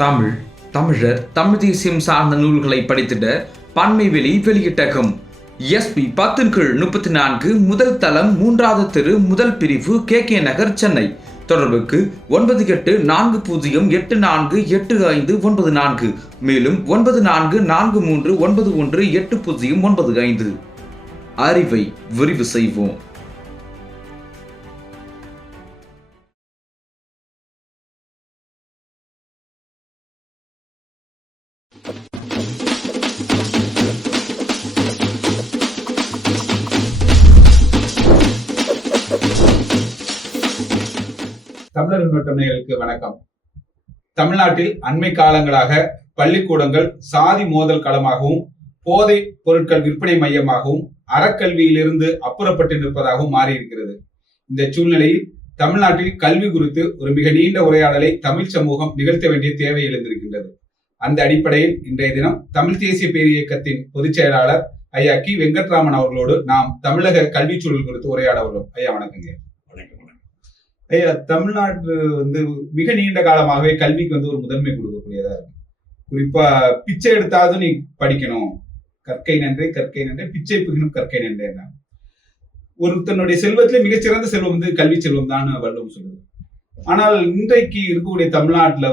தமிழ், தமிழர், தமிழ் தேசியம் சார்ந்த நூல்களை படித்திட பன்மைவெளி வெளியிட்டகம் SP 10/34 முதல் தளம் 3வது தெரு முதல் பிரிவு KK நகர் சென்னை. தொடர்புக்கு 9840848594 மேலும் 9443918095. அறிவை விரிவு செய்வோம். தமிழர் முன்னேற்றம் நேயர்களுக்கு வணக்கம். தமிழ்நாட்டில் அண்மை காலங்களாக பள்ளிக்கூடங்கள் சாதி மோதல் களமாகவும் போதை பொருட்கள் விற்பனை மையமாகவும் அறக்கல்வியிலிருந்து அப்புறப்பட்டு நிற்பதாகவும் மாறியிருக்கிறது. இந்த சூழ்நிலையில் தமிழ்நாட்டில் கல்வி குறித்து ஒரு மிக நீண்ட உரையாடலை தமிழ் சமூகம் நிகழ்த்த வேண்டிய தேவை எழுந்திருக்கின்றது. அந்த அடிப்படையில் இன்றைய தினம் தமிழ் தேசிய பேரியக்கத்தின் பொதுச் செயலாளர் ஐயா கி வெங்கட்ராமன் அவர்களோடு நாம் தமிழக கல்வி சூழல் குறித்து உரையாட உள்ளோம். ஐயா வணக்கங்க. ஐயா, தமிழ்நாடு மிக நீண்ட காலமாகவே கல்விக்கு ஒரு முதன்மை கொடுக்கக்கூடியதா இருக்கு. குறிப்பா பிச்சை எடுத்தாவது நீ படிக்கணும், கற்கை நன்றே பிச்சை புகினும் கற்கை நன்றே. ஒருத்தனுடைய செல்வத்திலே மிகச்சிறந்த செல்வம் கல்வி செல்வம் தான் வள்ளுவம் சொல்லுது. ஆனால் இன்றைக்கு இருக்கக்கூடிய தமிழ்நாட்டுல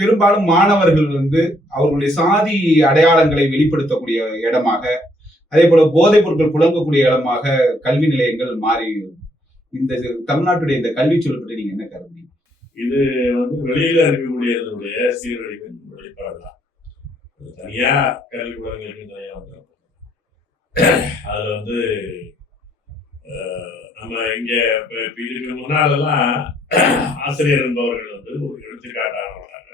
பெரும்பாலும் மாணவர்கள் அவர்களுடைய சாதி அடையாளங்களை வெளிப்படுத்தக்கூடிய இடமாக, அதே போல போதைப் பொருட்கள் புழங்கக்கூடிய இடமாக கல்வி நிலையங்கள் மாறி. இந்த தமிழ்நாட்டுடைய இந்த கல்வி சூழல் பற்றி நீங்க என்ன கருதுறீங்க? இது வெளியில இருக்கக்கூடியதனுடைய சீரழிவின் வெளிப்பாடுதான். தனியா கல்விக்கூடங்களுக்கு தனியா அதுல நம்ம இங்க இதுக்கு முன்னாலெல்லாம் ஆசிரியர் என்பவர்கள் ஒரு எடுத்துக்காட்டானவர்களாக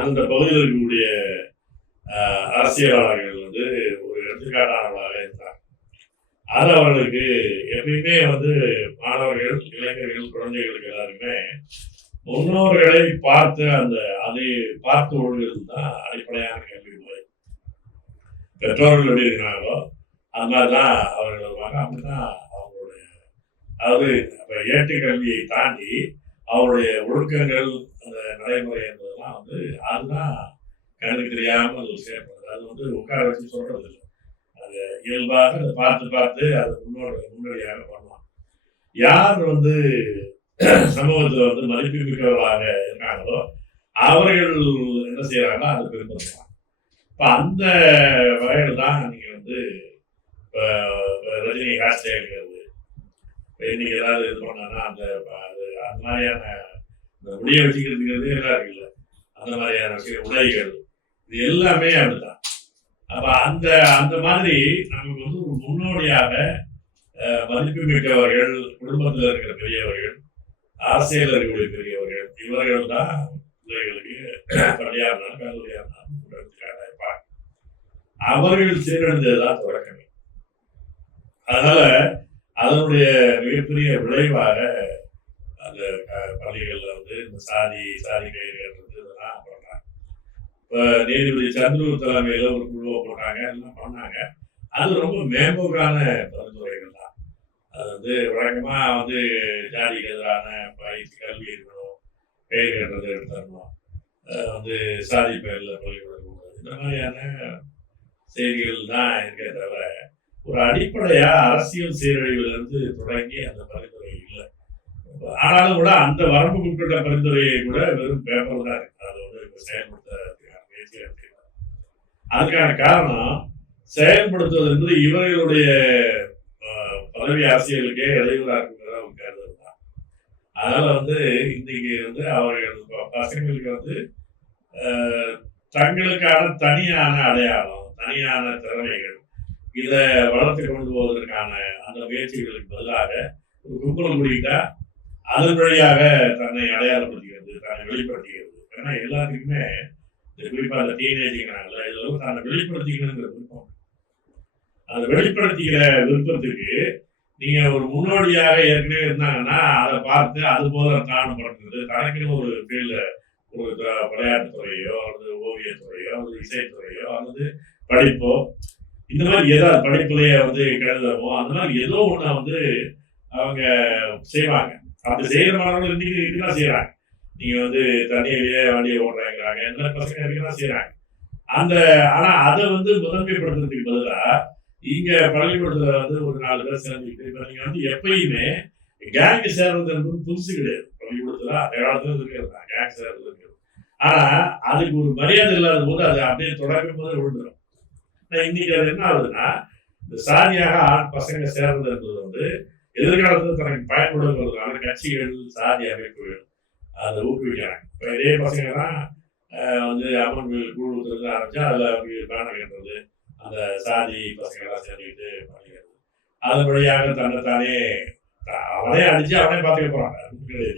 அந்த பகுதியில் இருக்கக்கூடிய அரசியலாளர்கள் ஒரு எடுத்துக்காட்டானவர்களாக இருந்தாங்க. அது அவர்களுக்கு எப்பயுமே மாணவர்கள், இளைஞர்கள், குழந்தைகளுக்கு எல்லாருமே முன்னோர்களை பார்த்து அதை பார்த்து ஒழுங்குறது தான் அடிப்படையான கல்வி முறை. பெற்றோர்கள் எப்படி இருக்கிறாங்களோ அது மாதிரிதான் அவர்கள் வருவாங்க. அப்படிதான் அவங்களுடைய இப்ப ஏற்று கல்வியை தாண்டி அவருடைய ஒழுக்கங்கள், அந்த நடைமுறை என்பதெல்லாம் அதுதான் கண்ணுக்கு தெரியாமல் செயல்படுறது. அது உட்கார வச்சு சொல்றது இல்லை. அது இயல்பாக அதை பார்த்து அது முன்னோடியாக பண்ணலாம். யார் சமூகத்துல மதிப்புமிக்கவர்களாக இருக்காங்களோ அவர்கள் என்ன செய்யறாங்களோ அதை பின்பற்றலாம். இப்ப அந்த வகையில் தான் நீங்க ரஜினி ஹேஷ்டேக்கிறது இன்னைக்கு ஏதாவது இது பண்ணா அந்த மாதிரியான முடிய வச்சுக்கிறதுங்கிறது எல்லாம் இருக்குல்ல, அந்த மாதிரியான உடைகள் இது எல்லாமே அப்படிதான். அப்ப அந்த மாதிரி நமக்கு ஒரு முன்னோடியாக மதிப்பு மிக்கவர்கள், குடும்பத்தில் இருக்கிற பெரியவர்கள், அரசியல் இருக்கக்கூடிய பெரியவர்கள், இவர்கள் தான் பிள்ளைகளுக்கு பள்ளியா இருந்தாலும் கல்லூரியா இருந்தாலும் இருப்பாங்க. அவர்கள் சீரழிந்ததுதான் தொடக்கமே. அதனால அதனுடைய மிகப்பெரிய விளைவாக அந்த பள்ளிகள்ல இந்த சாதி கயிறு இதெல்லாம் பண்றாங்க. இப்ப நீதிபதி சந்துரு தலைமையில ஒரு குழுவை போட்டாங்க, எல்லாம் பண்ணாங்க. அது ரொம்ப மேம்போக்கான பரிந்துரைகள் தான். அது வழக்கமா ஜாதிக்கு எதிரான பயிற்சி கல்வி இருக்கணும், பெயர் கட்டுறது எடுத்துடணும், சாதி பெயர்ல பள்ளிக்கூடம், இந்த மாதிரியான செய்திகள் தான் இருக்கே தவிர ஒரு அடிப்படையா அரசியல் சீரழிவிலிருந்து தொடங்கி அந்த பரிந்துரை இல்லை. ஆனாலும் கூட அந்த வரம்புக்குட்பட்ட பரிந்துரையை கூட வெறும் பேப்பர் தான் இருக்கு. அது செயல்படுத்துறதுக்கான முயற்சி எடுத்துக்கிறாங்க. அதுக்கான காரணம் செயல்படுத்துவது என்பது இவர்களுடைய பதவி அரசியலுக்கே இடையூறா இருக்கிறதா ஒரு கருதல் தான். அதனால இன்னைக்கு அவர்கள் பசங்களுக்கு தங்களுக்கான தனியான அடையாளம், தனியான திறமைகள், இதை வளர்த்து கொண்டு போவதற்கான அந்த முயற்சிகளுக்கு பதிலாக ஒரு கும்பலம் குடிக்கிட்டா அதன் வழியாக தன்னை அடையாளப்படுத்துகிறது, தன்னை வெளிப்படுத்துகிறது. ஏன்னா எல்லாத்துக்குமே குறிப்பா அந்த டீனேஜ்ங்கிறாங்கல்ல, இதுல தன்னை வெளிப்படுத்திக்கணுங்கிற விருப்பம். அந்த வெளிப்படுத்திக்கிற விருப்பத்துக்கு நீங்க ஒரு முன்னோடியாக ஏற்கனவே இருந்தாங்கன்னா அதை பார்த்து அது போல காரணப்படுத்துறது, தனக்குன்னு ஒரு ஃபீல்டு, ஒரு விளையாட்டுத்துறையோ அல்லது ஓவியத்துறையோ அல்லது இசைத்துறையோ அல்லது படிப்போ, இந்த மாதிரி ஏதாவது படிப்புலையே கருதமோ அந்த மாதிரி ஏதோ ஒண்ணு அவங்க செய்வாங்க. அப்படி செய்யற மாணவர்கள் இன்னைக்கு இதுதான் செய்யறாங்க. நீங்க வந்து தண்ணியிலேயே வண்டியை ஓட்டுறாங்கிறாங்க, எந்த பசங்க இருக்கதான் செய்யறாங்க. அந்த ஆனா அதை வந்து முதன்மைப்படுத்துறதுக்கு பதிலா இங்க பள்ளிக்கூடத்துல வந்து ஒரு 4 பேர் சேர்ந்துக்கிட்டு, இப்ப நீங்க வந்து எப்பயுமே கேங்கு சேர்றது என்பது புதுசு கிடையாது. பள்ளிக்கூடத்துல அந்த காலத்துல இருக்கிறது தான் கேங் சேர்றது இருக்கிறது. ஆனா அதுக்கு ஒரு மரியாதை இல்லாத போது அது அப்படியே தொடங்கும் போது விழுந்துடும். இன்னைக்கு அது என்ன ஆகுதுன்னா, இந்த சாதியாக ஆண் பசங்க சேர்றது என்பது வந்து எதிர்காலத்துல தனக்கு பயன்படுவதற்கான கட்சிகள், சாதி அமைப்புகள் அதை ஊக்குவிக்கிறாங்க. இப்ப இதே பசங்க தான் வந்து அம்மன் கோயில் கூழ் ஊத்துறது ஆரம்பிச்சா அதுல அவங்க பேனர் கட்டுறது, அந்த சாதி பசங்க எல்லாம் சேர்ந்துக்கிட்டு பண்ணிக்கிறது. அதன் வழியாக தன்னைத்தானே அவனே அடிச்சு அவனே பார்த்துக்க போறாங்க.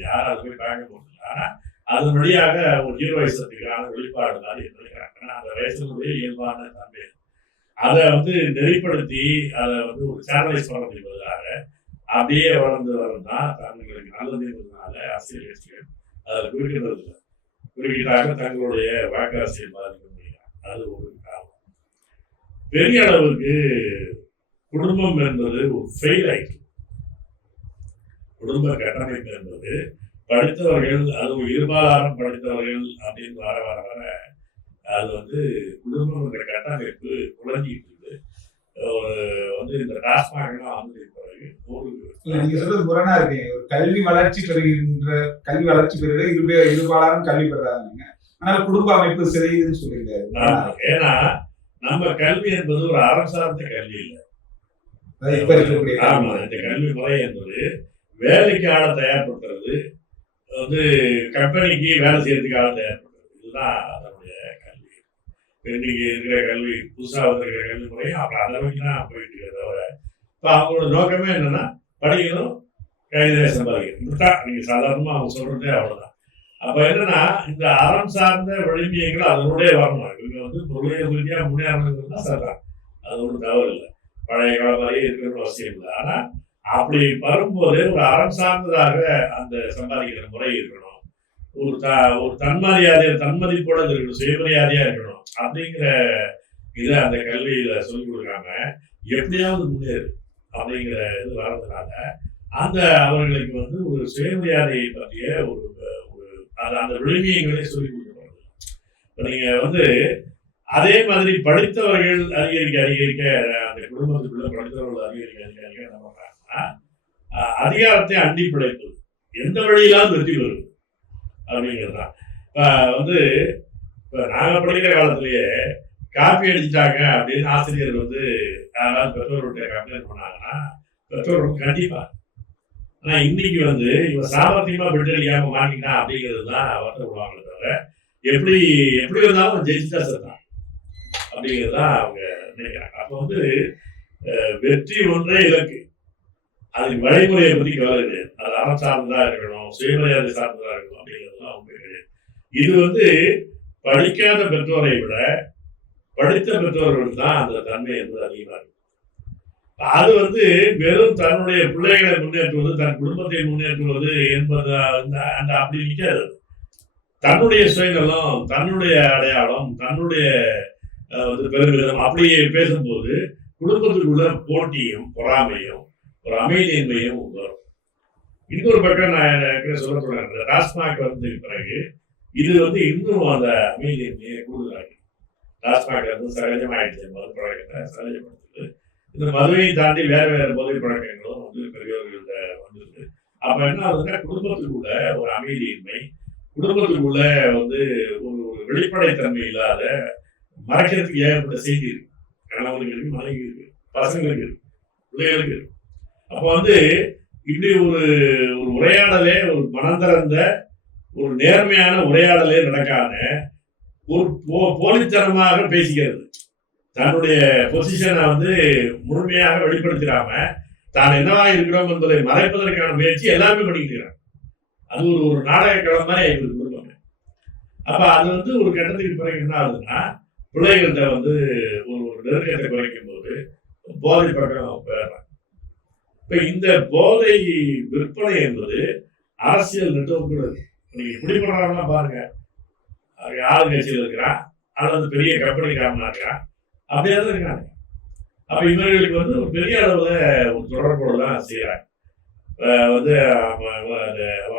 யாரும் அது போய் பயங்க போறது இல்லை. ஆனா அதன் வழியாக ஒரு ஹீரோயிசத்துக்கான வெளிப்பாடு மாதிரி இருக்கிறாங்க. அந்த வயசுடைய இயல்பான தன்மை அதை வந்து நெறிப்படுத்தி அதை வந்து ஒரு சேனலைஸ் பண்ணுறதுக்கு பதிலாக அப்படியே வளர்ந்து வரதான் தங்களுக்கு நல்லதுன்றதுனால அரசியல் கட்சிகள் அதில் குறிக்கிறது இல்லை. குறிப்பிட்டாக தங்களுடைய வாக்கு அரசியல் பாதிக்க முடியும். அது ஒரு காரணம். பெரிய அளவுக்கு குடும்பம் என்பது ஒரு ஃபெயில் ஆயிற்று. குடும்ப கட்டமைப்பு என்பது படித்தவர்கள், அதுவும் இருபாலாரம் படித்தவர்கள் அப்படின்னு வர வர வர அது வந்து குடும்பம் என்ற கட்டமைப்பு குழஞ்சிட்டு இருக்கு. வந்து இந்த டாஸ்மாகலாம் வந்து பிறகு நீங்க சொல்றது முரணா இருக்கு. ஒரு கல்வி வளர்ச்சி பெறுகிற இருபாலாரும் கல்வி பெறாங்க. ஆனால் குடும்ப அமைப்பு சிதையுதுன்னு சொல்லியிருக்காரு. ஏன்னா நம்ம கல்வி என்பது ஒரு அறம் சார்ந்த கல்வி இல்லை. ஆமா, இந்த கல்வி முறை என்பது வேலைக்கு ஆளை தயார்படுத்துறது, வந்து கம்பெனிக்கு வேலை செய்யறதுக்கு ஆளை தயார்படுத்துறது, இதுதான் அதனுடைய கல்வி. இன்னைக்கு இருக்கிற கல்வி, புதுசா வந்திருக்கிற கல்வி முறை அப்புறம் அதை நோக்கி தான் போயிட்டு இருக்கிறத தவிர இப்போ அவங்களோட நோக்கமே என்னன்னா படிக்கணும், கையிலே சம்பாதிக்கணும். இப்படித்தான் நீங்க சாதாரணமா அவங்க சொல்றதே அவ்வளவுதான். அப்ப என்னன்னா இந்த அறம் சார்ந்த வலிமையங்கள் அதனுடைய வரணும். இவங்க வந்து பொருளியல் ரீதியா முன்னேறணுங்கிறது தான் சொல்றாங்க. அது ஒன்றும் தவறு இல்லை, பழைய கால மாதிரியே இருக்கணும்னு அவசியம் இல்லை. ஆனா அப்படி வரும்போது ஒரு அறம் சார்ந்ததாக அந்த சம்பாதிக்கிற முறை இருக்கணும். ஒரு தன்மதிப்போட இருக்கணும், சுயமரியாதையா இருக்கணும் அப்படிங்கிற இதை அந்த கல்வியில சொல்லிக் கொடுக்காம எப்படியாவது முன்னேறு அப்படிங்கிற இது வர்றதுனால அந்த அவர்களுக்கு வந்து ஒரு சுயமரியாதையை பற்றிய ஒரு அந்த விழுமியங்களே சொல்லிக் கொடுக்கப்படுது. இப்போ நீங்க வந்து அதே மாதிரி படித்தவர்கள் அதிகரிக்க அந்த குடும்பத்துக்குள்ள படித்தவர்கள் அதிகரிக்க என்ன பண்றாங்கன்னா அதிகாரத்தை அண்டி படைப்பது, எந்த வழியிலாவது வெற்றி வருது அப்படிங்கிறது தான். இப்போ வந்து இப்போ நாங்கள் படிக்கிற காலத்திலேயே காப்பி அடிச்சிட்டாங்க அப்படின்னு ஆசிரியர் வந்து யாராவது பெற்றோர்கிட்ட கம்ப்ளைண்ட் பண்ணாங்கன்னா பெற்றோர் கண்டிப்பாங்க. ஆனா இன்னைக்கு வந்து இவன் சாமர்த்தியமா பெற்று அடிக்காம மாட்டிக்கிட்டான் அப்படிங்கிறது தான் வருத்தப்படுவாங்களே தவிர எப்படி இருந்தாலும் ஜெயிச்சுட்டா சேர்த்தான் அப்படிங்கிறது தான் அவங்க நினைக்கிறாங்க. அப்போ வந்து வெற்றி ஒன்றே இலக்கு, அதுக்கு வழிமுறையை பத்தி கவலை கிடையாது. அது அறம் சார்ந்ததா இருக்கணும், சுயமரியாதை சார்ந்ததா இருக்கணும் அப்படிங்கிறதுலாம் உண்மை கிடையாது. இது வந்து படிக்காத பெற்றோரை விட படித்த பெற்றோர்கள் தான் அந்த தன்மை என்பது அதிகமாக இருக்கு. அது வந்து வெறும் தன்னுடைய பிள்ளைகளை முன்னேற்றுவது, தன் குடும்பத்தை முன்னேற்றுவது என்பது அந்த அப்படி நிற்காது. தன்னுடைய சுயநலம், தன்னுடைய அடையாளம், தன்னுடைய வந்து பெருமிதம் அப்படியே பேசும்போது குடும்பத்துக்குள்ள போட்டியும் பொறாமையும் ஒரு அமைதியின்மையும் வரும். இன்னொரு பக்கம் நான் சொல்ல போறேன், டாஸ்மாக் வந்து பிறகு இது வந்து இன்னும் அந்த அமைதியின்மையை கூடுதலாகி டாஸ்மாக் வந்து சகஜமாயிடுச்சு. மது பழக்கத்தை சகஜப்படுத்துது. இந்த மதுவையை தாண்டி வேற போதை பழக்கங்களும் வந்து பெரியவர்கள்ட்ட வந்துருக்கு. அப்ப என்ன ஆகுதுன்னா குடும்பத்துக்குள்ள ஒரு அமைதியின்மை, குடும்பத்துக்குள்ள வந்து ஒரு வெளிப்படைத்தன்மை இல்லாத மறைக்கிறதுக்கு ஏகப்பட்ட செய்தி இருக்கு. கணவனுக்கு இருக்கு, மனைவி இருக்கு, பசங்களுக்கு இருக்கு, பிள்ளைகளுக்கு இருக்கு. அப்ப வந்து இப்படி ஒரு உரையாடலே, ஒரு மனம் திறந்த ஒரு நேர்மையான உரையாடலே நடக்காம ஒரு போலித்தனமாக பேசிக்கிறது, தன்னுடைய பொசிஷனை வந்து முழுமையாக வெளிப்படுத்திடாம தான் என்னவா இருக்கிறோம் என்பதை மறைப்பதற்கான முயற்சி எல்லாமே பண்ணிக்கிறாங்க. அது ஒரு நாடக களம் மாதிரி எங்களுக்கு கொடுப்பாங்க. அப்ப அது வந்து ஒரு கட்டத்துக்கு பிறகு என்ன ஆகுதுன்னா பிள்ளைகள்கிட்ட வந்து ஒரு நெருக்கத்தை குறைக்கும் போது போதை பழக்கம் போயிடுறாங்க. இப்ப இந்த போதை விற்பனை என்பது அரசியல் நெட்வொர்க்கு. நீங்க இப்படி பண்றாங்கன்னா பாருங்க, ஆளுங்கட்சியில் இருக்கிறான் அல்லது பெரிய கம்பெனிக்காரனா இருக்கிறான், அப்படியாவது இருக்காங்க. அப்ப இவர்களுக்கு வந்து ஒரு பெரிய அளவுல ஒரு தொடர்போடு தான் செய்யறாங்க. வந்து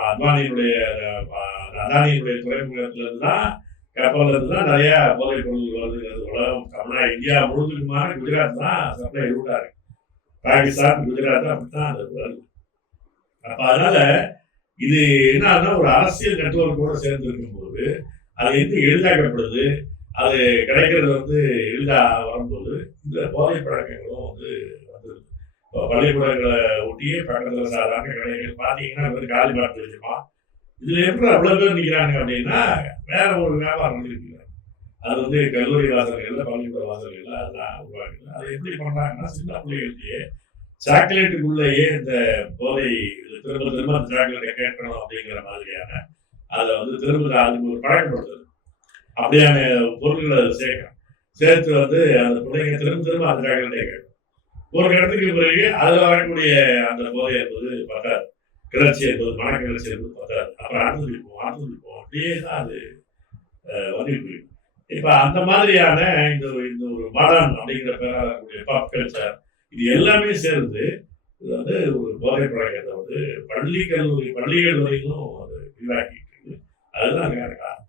அத்வானியினுடைய அதானியுடைய துறைமுகத்துல இருந்து தான் கப்பல்ல இருந்து தான் நிறைய போதைப் பொருள் வருதுங்கிறது உலகம் தமிழ்நாடு இந்தியா முழுவதுக்குமான குஜராத் தான் சப்ளை ரூட்டா இருக்கு. பாகிஸ்தான் குஜராத் அப்படித்தான் அது வருது. அப்ப அதனால இது என்னன்னா ஒரு அரசியல் நெட்வொர்க்கோட சேர்ந்து இருக்கும்போது அது எது எளிதாக்கப்படுது, அது கிடைக்கிறது எளிதா வரும்போது இந்த போதை பழக்கங்களும் வந்துருது. பள்ளிக்கூடங்களை ஒட்டியே பக்கத்துல சாதாரண கடைகள் பார்த்தீங்கன்னா காலி பார்த்து வச்சுப்பான். இதுல எப்படி அவ்வளவு பேர் நிற்கிறாங்க அப்படின்னா வேற ஒரு வியாபாரம் இருக்கிறாங்க. அது கல்லூரி வாசல்கள்ல பள்ளிக்கூட வாசல்கள்ல அதெல்லாம் உருவாக்குது. அதை எப்படி பண்றாங்கன்னா சின்ன பிள்ளைகளுக்கு சாக்லேட்டுக்குள்ளேயே இந்த போதை திரும்ப திரும்ப அந்த சாக்லேட்டை கேட்கணும் அப்படிங்கிற மாதிரியான அதை திரும்ப அதுக்கு ஒரு பழக்கப்படுத்துது. அப்படியான பொருட்களை சேர்த்து அந்த பிள்ளைங்க திரும்ப திரும்ப அந்த சாக்லேட்டை கேட்கும். ஒரு இடத்துக்கு பிறகு அதுல வரக்கூடிய அந்த போதை என்பது பத்தாது, கிளர்ச்சி என்பது மனக்கிளர்ச்சி என்பது பத்தாது. அப்புறம் அடுத்தது போவோம் அப்படியே தான் அது வந்துட்டு இருக்கு. இப்ப அந்த மாதிரியான இந்த ஒரு மாடர்ன் அப்படிங்கிற பேராக இருக்கக்கூடிய பாப் கல்ச்சர் இது எல்லாமே சேர்ந்து இது ஒரு போதை பழக்கத்தை பள்ளிகள் வரைக்கும் அது விரிவாக்கிட்டு இருக்கு. அதுதான் காரணம்.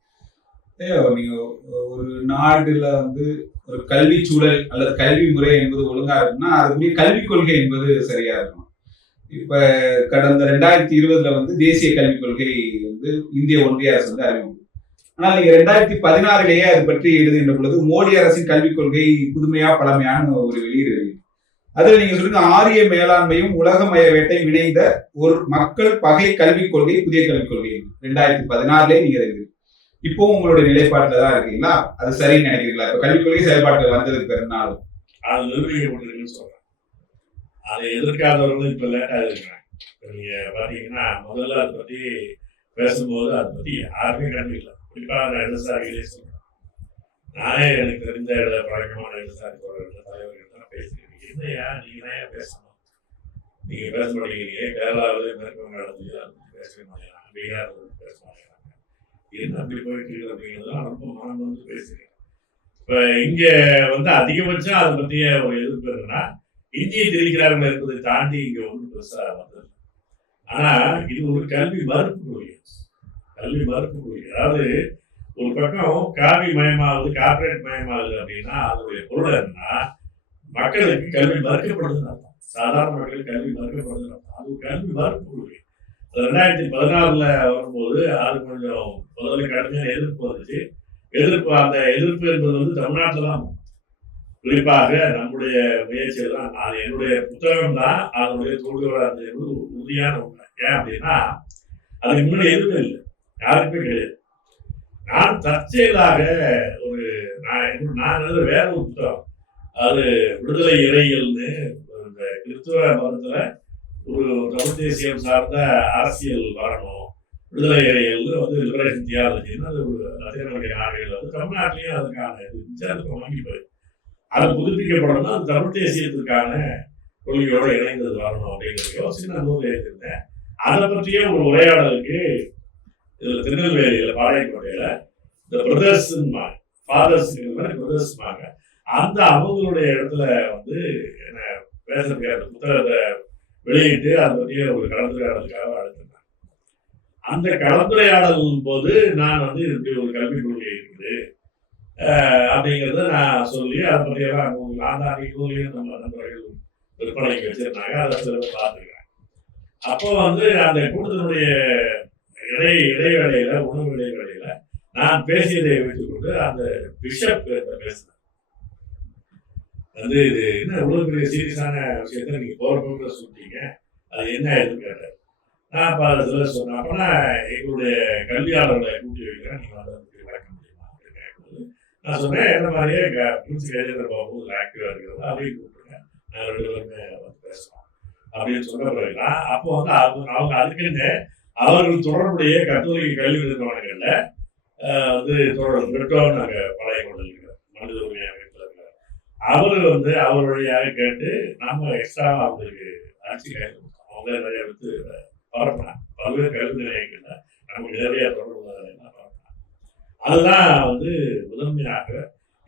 நீங்க ஒரு நாடுல ஒரு கல்வி சூழல் அல்லது கல்வி முறை என்பது ஒழுங்கா இருக்குன்னா அதுக்குரிய கல்விக் கொள்கை என்பது சரியா இருக்கும். இப்ப கடந்த 2020 தேசிய கல்விக் கொள்கை இந்திய ஒன்றிய அரசு அறிமுகம். ஆனால் நீங்க 2016 அது பற்றி எழுதுகின்ற பொழுது மோடி அரசின் கல்விக் கொள்கை புதுமையா பழமையான ஒரு வெளியீடு. அதுல நீங்க சொல்லுங்க, ஆரிய மேலாண்மையும் உலகமய வேட்டையும் இணைந்த ஒரு மக்கள் பகை கல்விக் கொள்கை புதிய கல்விக் கொள்கை 2016 நீங்க எழுது. இப்போ உங்களுடைய நிலைப்பாட்டுல தான் இருக்கீங்களா? அது சரின்னு நினைக்கிறீங்களா? இப்ப கல்விக் கொள்கை செயல்பாட்டுல வந்ததுக்கு பிறந்தாலும் அது நிர்வகிக்கப்பட்டிருக்குன்னு சொல்றேன். அதை எதிர்க்காதவர்களும் இப்ப லேட்டா இருக்கிறாங்க. நீங்க பாத்தீங்கன்னா முதல்ல அதை பத்தி பேசும்போது அதை பத்தி யாருமே கண்டுக்கல. குறிப்பா இடதுசாரிகளே சொல்றேன். நானே எனக்கு தெரிந்த பழக்கமான இடதுசாரி தலைவர்கள் தான் பேசுறேன். என்னையா நீங்க தான் பேசணும், நீங்க பேச மாட்டேங்கிறீங்க. கேரளாவிலே மேற்கு வங்காளத்துல பேசவே மாட்டேங்கிறாங்க, பீகார் பேச மாட்டேங்கிறாங்க. என்ன அப்படி போயிட்டு இருக்கு அப்படிங்கிறதுலாம் ரொம்ப மனம் பேசுறேன். இப்ப இங்க அதிகபட்சம் அதை பத்திய ஒரு எதிர்ப்பு இருக்குன்னா இந்தியை திணிக்கிறார்கள் என்பதை தாண்டி இங்க ஒன்றும் பெருசா வந்தது. ஆனா இது ஒரு கல்வி மறுப்பு கொள்கை. அதாவது ஒரு பக்கம் காவி மயமாவது கார்பரேட் மயமாகுது அப்படின்னா அதனுடைய பொருள் என்னன்னா மக்களுக்கு கல்வி மறுக்கப்படுதுன்னு அர்த்தம். சாதாரண மக்களுக்கு கல்வி மறுக்கப்படுதுன்னு அர்த்தம். அது ஒரு கல்வி மறுப்பு கொள்கை. 2016 வரும்போது அது கொஞ்சம் முதல்ல கடுமையான எதிர்ப்பு வந்துச்சு. அந்த எதிர்ப்பு என்பது தமிழ்நாட்டில் தான் குறிப்பாக நம்முடைய முயற்சிகள் தான். அது என்னுடைய புத்தகம் தான் அதனுடைய தோல்வியோட அந்த உறுதியான உண்மை. ஏன் அப்படின்னா அதுக்கு முன்னாடி எதுவுமே இல்லை, யாருக்குமே கிடையாது. நான் தற்செயலாக நான் வேற ஒரு புத்தகம், அது விடுதலை இறையல்னு இந்த கிறிஸ்துவ மதத்துல ஒரு தமிழ் தேசியம் சார்ந்த அரசியல் வரணும், விடுதலை இறையல் லிபரேஷன் தியாலஜின்னு அது ஒரு லத்தீன் அமெரிக்க நாடுகள் தமிழ்நாட்டிலையும் அதுக்கான இது வாங்கி போய் அது புதுப்பிக்கப்படணும், அது தமிழ் தேசியத்துக்கான கொள்கையோடு இணைந்தது வரணும் அப்படிங்கிற யோசனை நூல் எழுதியிருந்தேன். அதை பற்றிய ஒரு உரையாடலுக்கு இதுல திருநெல்வேலியில பாளையங்கோட்டையில இந்த பிரதர்ஸ் பிரதர்ஸ்மாங்க அந்த அவங்களுடைய இடத்துல என்ன பேசுறதுக்கு அந்த புத்தகத்தை வெளியிட்டு அதை பற்றிய ஒரு கலந்துரையாடலுக்காக அழைத்திருந்தேன். அந்த கலந்துரையாடல் போது நான் இப்படி ஒரு கல்விக் கொள்கை இருக்குது அப்படிங்கிறத நான் சொல்லி அதை பற்றியெல்லாம் நான் தான் நூலையும் நம்ம நண்பர்கள் விற்பனைக்கு வச்சிருந்தாங்க. அதை சில பார்த்துருக்கேன். அப்போ அந்த கூட்டத்தினுடைய இடைவேளையில உணவு இடைவேளையில நான் பேசியதை வைத்துக்கொண்டு அந்த பிஷப் பேசினேன். இது என்ன இவ்வளவு பெரிய சீரியஸான விஷயத்த நீங்க போற போக்குல சொல்லிட்டீங்க, அது என்ன எதுன்னு கேட்டார். நான் அப்ப அதை சில சொன்னேன். அப்பனா எங்களுடைய கல்வியாளர்களை கூட்டி வைக்கிறேன், நீங்க விளக்க முடியுமா அப்படின்னு கேட்கும்போது நான் சொன்னேன், என்ன மாதிரியே பிரின்ஸ் கஜேந்திர பாபு ஆக்டிவா இருக்கிறது அதையும் கூப்பிட்டுருங்க, நாங்கள் 2 பேருமே பேசுவோம் அப்படின்னு சொன்ன பிறகுதான் அப்போ அவங்க அதுக்குன்னு அவர்கள் தொடர்புடைய கத்தோலிக்க கல்வி நிறுவனங்கள்ல தொடர் பெற்றோர் நாங்கள் பழைய கொண்டு இருக்கிறோம், மனித உரிமையாக இருக்கிறார். அவரு அவர் வழியாக கேட்டு நம்ம எக்ஸ்ட்ரா அவங்களுக்கு ஆட்சி அவங்க நிறைய பரப்பினாங்க. பல்வேறு கல்வி நிலையங்கள்ல நமக்கு நிறைய தொடர்பு பரப்பினாங்க. அதுதான் முதன்மையாக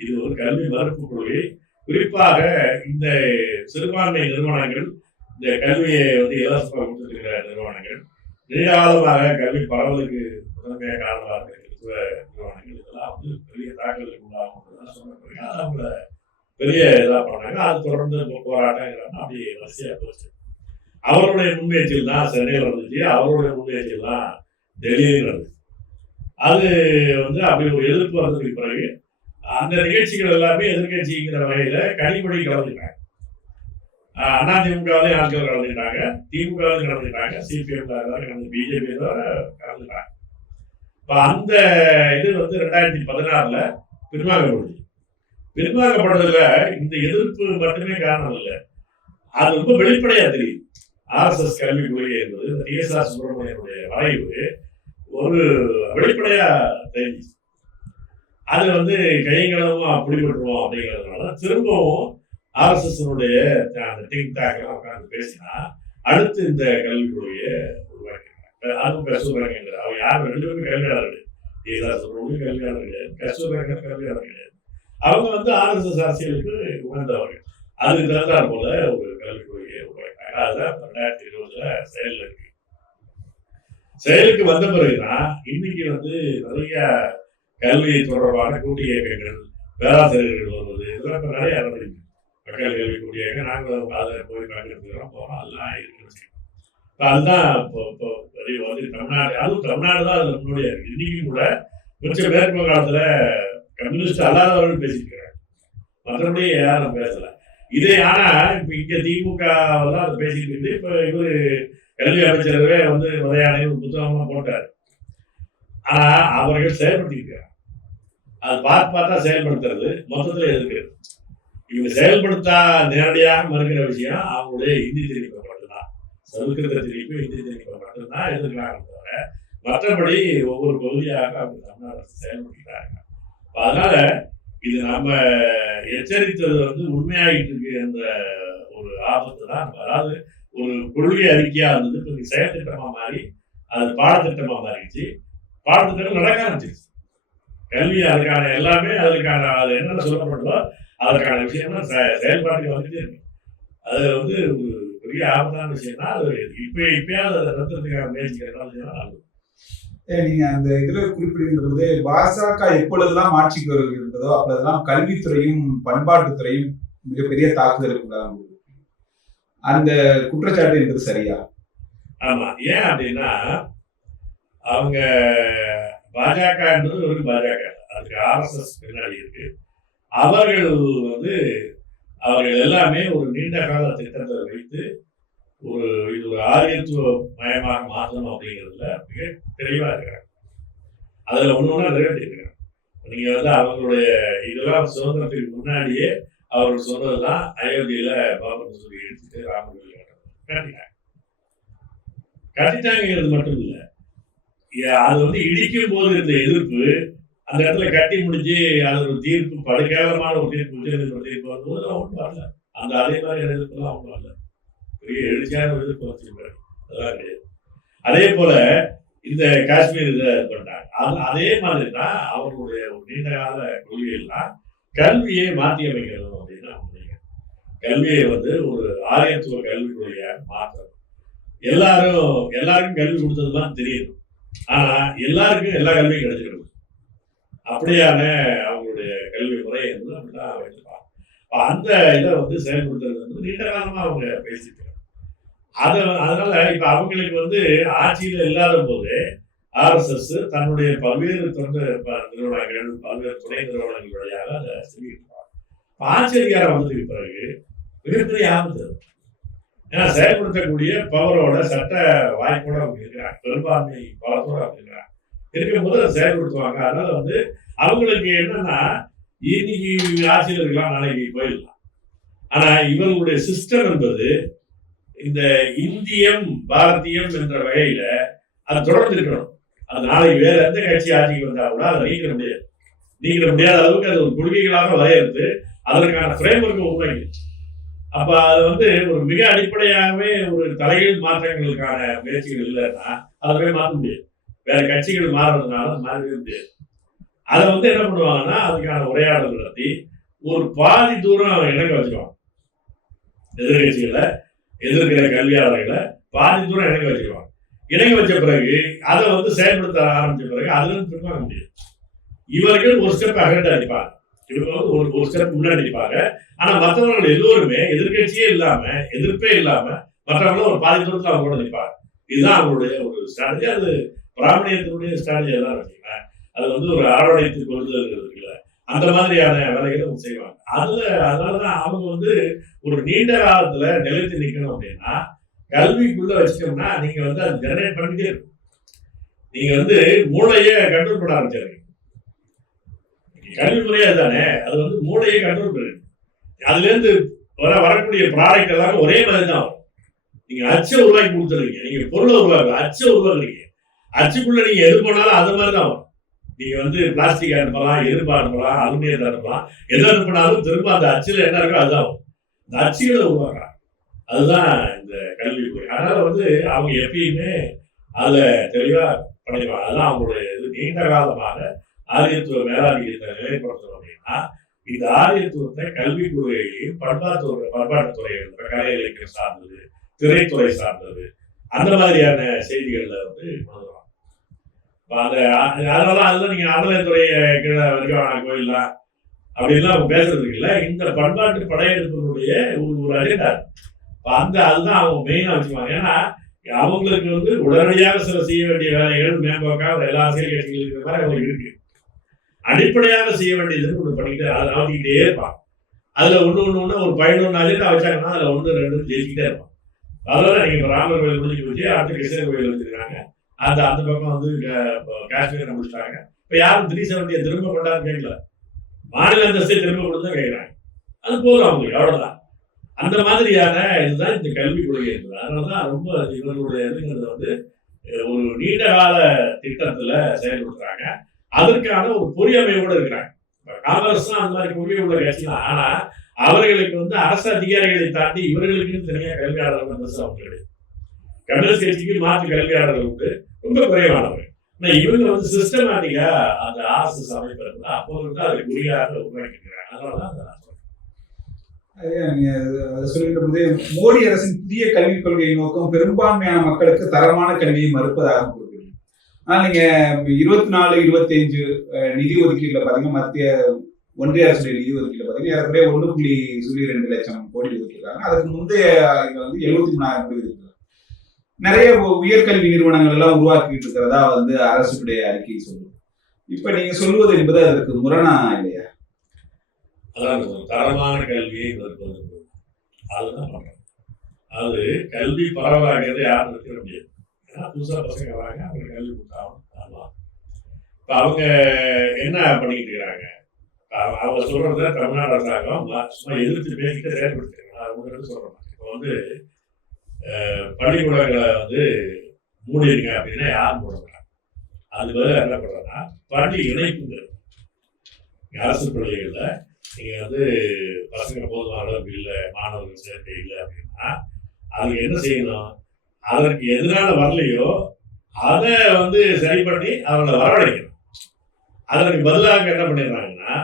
இது ஒரு கல்வி மறுப்பு கொள்கை. குறிப்பாக இந்த சிறுபான்மை நிறுவனங்கள், இந்த கல்வியை இலவசமாக கொடுத்துருக்கிற நிறுவனங்கள் நீண்டகாலமாக கல்வி பரவலுக்கு முதன்மையாக காரணமாக இருக்கிற கிறிஸ்துவ நிறுவனங்கள் இதெல்லாம் வந்து பெரிய தாக்குதலுக்கு உள்ளாகும் சொன்ன பிறகு அது அவங்கள பெரிய இதாக பண்ணாங்க. அது தொடர்ந்து போராட்டங்கிறாங்க. அப்படி வரிசையாக போச்சு. அவருடைய முன்முயற்சியில் தான் சென்னையில் நடந்துச்சு. அவருடைய முன்முயற்சியில் தான் டெல்லியில் நடந்துச்சு. அது வந்து அப்படி ஒரு எதிர்ப்பு வந்ததுக்கு பிறகு அந்த நிகழ்ச்சிகள் எல்லாமே எதிர்கட்சிங்கிற வகையில கனிமொழி கலந்துட்டாங்க. அதிமுகவிலையும் ஆட்கள் கலந்துக்கிட்டாங்க, திமுகவிலையும் கலந்துக்கிட்டாங்க, சிபிஎம் கலந்து, பிஜேபி கலந்துட்டாங்க. இப்போ அந்த இது வந்து 2016 பின்வாங்கப்படுது. பின்வாங்கப்படுறதுல இந்த எதிர்ப்பு மட்டுமே காரணம் இல்லை, அது ரொம்ப வெளிப்படையா தெரியும். RSS கல்விக் கொள்கை என்பது TSR சுப்பிரமணியனுடைய வரைவு ஒரு வெளிப்படையா தெரிஞ்சிச்சு. அது வந்து கைகளமா பிடிபட்டுருவோம் அப்படிங்கிறதுனால திரும்பவும் RSS-னுடைய அந்த திங்க் டேங்க்லாம் உட்காந்து பேசினா அடுத்து இந்த கல்விக் கொள்கையை உருவாக்கிறாங்க. அதுவும் கஸ்தூரங்கர், அவங்க யாரும் 2 பேரும் கல்வியாளர்கள், TSR சுப்பிரமணியம் கல்வியாளர் கிடையாது, கஸ்தூரங்கர் கல்வியாளர் கிடையாது. அவங்க வந்து RSS அரசியலுக்கு உணர்ந்தவர்கள். அதுக்கு தகுந்தாற் போல ஒரு கல்விக் கொள்கையை உருவாக்கினாங்க. அதுதான் 2020 செயலில் இருக்கு. செயலுக்கு வந்த பிறகுதான் இன்னைக்கு வந்து நிறைய கல்வி தொடர்பான கூட்டு இயக்கங்கள், பேராசிரியர்கள் வருவது, இதெல்லாம் இப்போ நிறைய நடந்துருக்கு. மக்கள் கல்வி கூட்டு இயக்கம், நாங்கள் அதை போய் பங்கெடுத்துக்கிறோம், போகிறோம், அதெல்லாம் இருக்கு. இப்போ அதுதான் இப்போ வந்து தமிழ்நாடு, அதுவும் தமிழ்நாடு தான் அதில் முன்னோடியா இருக்கு. இன்னைக்கும் கூட கொஞ்சம் மேற்கு காலத்தில் கம்யூனிஸ்ட் அல்லாதவர்கள் பேசிக்கிறாங்க, மற்றபடி யாரும் பேசல. இதே ஆனா இப்ப இங்க திமுக தான் அதை பேசிக்கிட்டு இருந்து இப்ப இவரு கல்வி அமைச்சரவே வந்து உதயானை ஒரு புத்தகமா போட்டாரு. ஆனா அவர்கள் செயல்படுத்திக்கிறாங்க. அது பார்த்தா செயல்படுத்துறது மொத்தத்துல எதுக்கு இவங்க செயல்படுத்தா நேரடியாக மறுக்கிற விஷயம் அவங்களுடைய இந்தி திணிப்பை மட்டும்தான், சமஸ்கிருத திணிப்பு, இந்தி திணிப்பை மட்டும்தான் எதிர்க்கிறாங்க தவிர மற்றபடி ஒவ்வொரு பகுதியாக அவங்க தமிழ்நாடு அரசு செயல்படுத்திக்கிறாங்க. அதனால இது நம்ம எச்சரித்தது வந்து உண்மையாகிட்டு இருக்கு என்ற ஒரு ஆபத்து தான். அதாவது ஒரு கொள்கை அறிக்கையா இருந்தது, இப்போ செயல் திட்டமா மாறி அது பாடத்திட்டமா மாறிடுச்சு. பாடத்திட்டம் நடக்க ஆரம்பிச்சிருச்சு. கல்வி அதுக்கான எல்லாமே அதுக்கான அது என்னென்ன சொல்லப்படுதோ அதற்கான விஷயம்னா செயல்பாட்டுக்கு வந்துட்டே இருக்கு. அது வந்து ஒரு பெரிய ஆபத்தான விஷயம் தான். அது இப்பயாவது அதை நிறுத்துறதுக்கான முயற்சிகள் நல்லது. நீங்க அந்த இதுல குறிப்பிடுகின்ற போது பாஜக எப்பொழுதெல்லாம் ஆட்சிக்கு வருகின்றதோ அப்பொழுதெல்லாம் கல்வித்துறையும் பண்பாட்டுத்துறையும் மிகப்பெரிய தாக்குதலுக்கு உள்ளாகும். அந்த குற்றச்சாட்டு என்பது சரியா? ஆமா. ஏன் அப்படின்னா அவங்க பாஜக என்பது ஒரு பாஜக, அதுக்கு RSS பின்னாடி இருக்கு. அவர்கள் வந்து அவர்கள் எல்லாமே ஒரு நீண்ட கால திட்டத்தை வைத்து இது ஒரு ஆரியத்துவ மயமாக மாற்றணும் அப்படிங்கிறதுல மிக தெளிவா இருக்கிறாங்க. அதுல ஒண்ணு நிறைவேற்றிருக்கிறாங்க. நீங்க வந்து அவங்களுடைய இதெல்லாம் சுதந்திரத்துக்கு முன்னாடியே அவர்கள் சொன்னதுதான் அயோத்தியில பாபர் மசூதி எடுத்துட்டு ராமர் கோயில் கட்டிட்டாங்கிறது மட்டும் இல்ல, அது வந்து இடிக்கும் போது இருந்த எதிர்ப்பு அந்த இடத்துல கட்டி முடிஞ்சு அது ஒரு தீர்ப்பு, படுகேவலமான ஒரு தீர்ப்பு, உச்சநீதிமன்ற தீர்ப்பு வரும்போது ஒன்றும் வரல. அந்த அதே மாதிரி எதிர்ப்புலாம் ஒன்றும் வரல, பெரிய எழுச்சியான ஒரு எதிர்ப்பு வச்சிருப்பாரு, அதெல்லாம் கிடையாது. அதே போல இந்த காஷ்மீர் இதை பண்ணாங்க. அதே மாதிரி தான் அவர்களுடைய ஒரு நீண்ட கால கொள்கைகள்லாம் கல்வியை மாற்றி அமைக்கணும் அப்படின்னா கல்வியை வந்து ஒரு ஆரியத்துவ கல்வி கொள்கையாக மாற்றணும். எல்லாருக்கும் கல்வி கொடுத்ததுதான் தெரியும், ஆனா எல்லாருக்கும் எல்லா கல்வியும் கிடைச்சிருக்கும். அப்படியான அவங்களுடைய கல்வி முறை என்பது அப்படிதான் வைத்திருப்பாங்க. அந்த இதை வந்து செயல்படுத்துறது வந்து நீண்ட காலமா அவங்க பேசிட்டு அதனால இப்ப அவங்களுக்கு வந்து ஆட்சியில இல்லாத போது RSS தன்னுடைய பல்வேறு தொண்டு நிறுவனங்கள், பல்வேறு துணை நிறுவனங்கள் வழியாக அதை செஞ்சுக்கிட்டு ஆட்சி அதிகாரம் வந்ததுக்கு பிறகு மிகப்பெரிய ஆபத்து. ஏன்னா செயல்படுத்தக்கூடிய பவரோட சட்ட வாய்ப்போட அவங்க இருக்கிறாங்க, பெரும்பான்மை பலத்தோட அவங்க இருக்கிறாங்க. இருக்கும்போது அதை செயல்படுத்துவாங்க. அதனால வந்து அவங்களுக்கு என்னன்னா இன்னைக்கு ஆட்சியில் இருக்கலாம், நாளைக்கு போயிடலாம். ஆனா இவர்களுடைய சிஸ்டம் என்பது இந்த இந்தியம் பாரதியம் என்ற வகையில அது தொடர்ந்து இருக்கணும். அது நாளைக்கு வேற எந்த கட்சி ஆட்சிக்கு வந்தா கூட அதை நீக்கிற முடியாத அளவுக்கு அது ஒரு கொள்கைகளாக வரையறுத்து அதற்கான ஃப்ரேம் ஒர்க்கை உருவாக்கி, அப்ப அது வந்து ஒரு மிக அடிப்படையாகவே ஒரு தலைகீழ் மாற்றங்களுக்கான முயற்சிகள் இல்லைன்னா அதை மாற்ற முடியாது. வேற கட்சிகள் மாறுறதுனால மாறவே முடியாது. அதை வந்து என்ன பண்ணுவாங்கன்னா அதுக்கான உரையாடல் நடத்தி ஒரு பாதி தூரம் இணங்க வச்சிருவாங்க. எதிர்கட்சிகளை எதிர்க்கிற கல்வியாளர்களை பாதி தூரம் இணங்க வச்சிருவாங்க. இணங்கி வச்ச பிறகு அதை வந்து செயல்படுத்த ஆரம்பிச்ச பிறகு அதுல இருந்து பின்வாங்க முடியும். இவர்கள் ஒரு ஸ்டெப் அகண்ட் அடிப்பாங்க, இவங்க வந்து ஒரு ஸ்டெப் முன்னாடி அடிப்பாங்க. ஆனா மற்றவர்கள் எல்லோருமே எதிர்கட்சியே இல்லாம, எதிர்ப்பே இல்லாம மற்றவங்களும் ஒரு பாதி தூரத்தில் அவங்க கூட நிற்பாங்க. இதுதான் அவங்களுடைய ஒரு ஸ்ட்ராட்டஜி. அது பிராமணியத்தினுடைய ஸ்ட்ராட்டஜியை தான் வச்சுக்கேன். அது வந்து ஒரு அரவணைத்து கொள்ளுதல்ங்கிறது இருக்குல்ல, அந்த மாதிரியான வேலைகளை அவங்க செய்வாங்க. அதனாலதான் அவங்க வந்து ஒரு நீண்ட காலத்துல நிலைத்து நிற்கணும் அப்படின்னா கல்விக்குள்ள வச்சுட்டோம்னா நீங்க வந்து அது ஜெனரேட் பண்ணிட்டே இருக்கும். நீங்க வந்து மூளையே கண்ட்ரோல் பண்ண ஆரம்பிச்சிருக்கீங்க. கல்வி முறையே அதுதானே, அது வந்து மூளையே கண்ட்ரோல் பண்ணுது. அதுல இருந்து வரக்கூடிய ப்ராடக்ட் எல்லாமே ஒரே மாதிரி தான் வரும். நீங்க அச்சை உருவாக்கி கொடுத்துருக்கீங்க, நீங்க பொருளை உருவாக்கு அச்சை உருவாக்குறீங்க. அச்சுக்குள்ள நீங்க எது போனாலும் அது மாதிரி தான் வரும். நீங்க வந்து பிளாஸ்டிக் அனுப்பலாம், எறும்பு அனுப்பலாம், அலுமினியத்தை அனுப்பலாம், எது அனுப்பினாலும் திரும்ப அந்த அச்சுல என்ன இருக்கோ அதுதான் வரும். இந்த அச்சுகளை உருவாக்குறாங்க. அதுதான் இந்த கல்வி முறை. அதனால வந்து அவங்க எப்பயுமே அதுல தெளிவா பண்ணிடுவாங்க. அதுதான் அவங்களுடைய இது. நீண்ட காலமாக ஆரியத்துவ மேலாதிக்கத்தை நிலைப்படுத்தணும் அப்படின்னா இந்த ஆரியத்துவத்தை கல்வி கொள்கைகளையும் பண்பாட்டுத்துறைகள், கலை இலக்கியம் சார்ந்தது, திரைத்துறை சார்ந்தது, அந்த மாதிரியான செய்திகள்ல வந்து கொண்டுருவாங்க. அதனாலதான் அதுதான் நீங்க அறநிலையத்துறைய கீழே வரைக்கும் கோயில்லாம் அப்படின்லாம் அவங்க பேசுறது இருக்குல்ல. இந்த பண்பாட்டு படையெடுப்பினுடைய ஒரு அஜெண்டா அதுதான் அவங்க மெயினா வச்சுக்குவாங்க. ஏன்னா அவங்களுக்கு வந்து உடனடியாக சில செய்ய வேண்டிய வேலைகள் மேம்போக்காக எல்லா அரசியல் கட்சிகள் இருக்கிற மாதிரி அவங்களுக்கு இருக்கு. அடிப்படையாக செய்ய வேண்டியதுன்னு ஒன்று பண்ணிக்கிட்டு அதை நவத்திக்கிட்டே இருப்பாங்க. அதுல ஒண்ணு ஒரு 11 அஜெண்டா வச்சாங்கன்னா அதுல 1, 2 ஜெயிச்சுக்கிட்டே இருப்பாங்க. அதனால நீங்க ராமர் கோயில் முடிஞ்சு வச்சு அடுத்த கிருஷ்ணர் கோயில் வச்சிருக்காங்க. அந்த பக்கம் வந்து காஷ்மீரை முடிச்சிட்டாங்க. இப்ப யாரும் 370 திரும்ப கொண்டான்னு கேட்கல, மாநில அந்தஸ்தை திரும்ப கொடுத்து கேட்கிறாங்க. அது போதும் அவங்களுக்கு, அவ்வளவுதான். அந்த மாதிரியான இதுதான் இந்த கல்வி கொள்கை இருக்குது. அதனாலதான் ரொம்ப இவர்களுடைய இதுங்கிறது வந்து ஒரு நீண்ட கால திட்டத்துல செயல்படுத்துறாங்க. அதற்கான ஒரு பொறியமையோடு இருக்கிறாங்க. காங்கிரஸ் தான் அந்த மாதிரி கொள்கை உள்ள கட்சி தான். ஆனா அவர்களுக்கு வந்து அரசு அதிகாரிகளை தாண்டி இவர்களுக்கு தனியாக கல்வியாளர்கள் அவங்க கிடையாது. கம்யூனிஸ்ட் கட்சிக்கு மாற்று கல்வியாளர்கள் உண்டு, ரொம்ப குறைவானவர்கள். ஆனா இவங்க வந்து சிஸ்டமேட்டிக்கா அந்த RSS அமைப்பு இருக்குல்ல, அப்போ வந்து அதை குறியாக உருவாக்கிக்கிறாங்க. அதனாலதான் சொல்லிட்டு மோடி அரசின் புதிய கல்விக் கொள்கையை நோக்கம் பெரும்பான்மையான மக்களுக்கு தரமான கல்வியை மறுப்பதாக கொடுக்குறீங்க. ஆனா நீங்க 24, 25 நிதி ஒதுக்கீடுல பாத்தீங்கன்னா மத்திய ஒன்றிய அரசுடைய நிதி ஒதுக்கீடுல பாத்தீங்கன்னா ஏறக்குறைய 1.02 லட்சம் கோடி ஒதுக்கிருக்காங்க. அதுக்கு முந்தைய இதுல வந்து 73,000 கோடி ஒதுக்கிருக்காங்க. நிறைய உயர்கல்வி நிறுவனங்கள் எல்லாம் உருவாக்கிட்டு இருக்கிறதா வந்து அரசுடைய அறிக்கை சொல்லுது. இப்ப நீங்க சொல்லுவது என்பது அதற்கு முரணா இல்லையா? அதான் தரமான கல்வியை மறுப்பது அதுதான் பண்றாங்க. அது கல்வி பரவலாகிறது யாரும் நிறுத்த முடியாது. ஏன்னா புதுசா பசங்க வராங்க, அவங்க கல்வி கொடுத்தாலும் தரலாம். இப்ப அவங்க என்ன பண்ணிக்கிட்டு இருக்கிறாங்க, அவங்க சொல்றத தமிழ்நாடு அரசாங்கம் சும்மா எதிர்த்து பேசிட்டு செயல்படுத்திருக்காங்க. அவங்க சொல்றாங்க இப்ப வந்து பள்ளிக்கூடங்களை வந்து மூடிடுங்க அப்படின்னா யாரும் மூடுறாங்க. அது பதில் என்ன பண்றதுன்னா பள்ளி இணைப்புங்கிறது. அரசு பள்ளிகள்ல நீங்க வந்து பசங்க போதுமான அளவுக்கு இல்லை, மாணவர்கள் சேர்க்கை இல்லை அப்படின்னா அதுக்கு என்ன செய்யணும், அதற்கு எதனால வரலையோ அதை வந்து சரி பண்ணி அவங்களை வரவழைக்கணும். அதற்கு பதிலாக என்ன பண்ணிடுறாங்கன்னா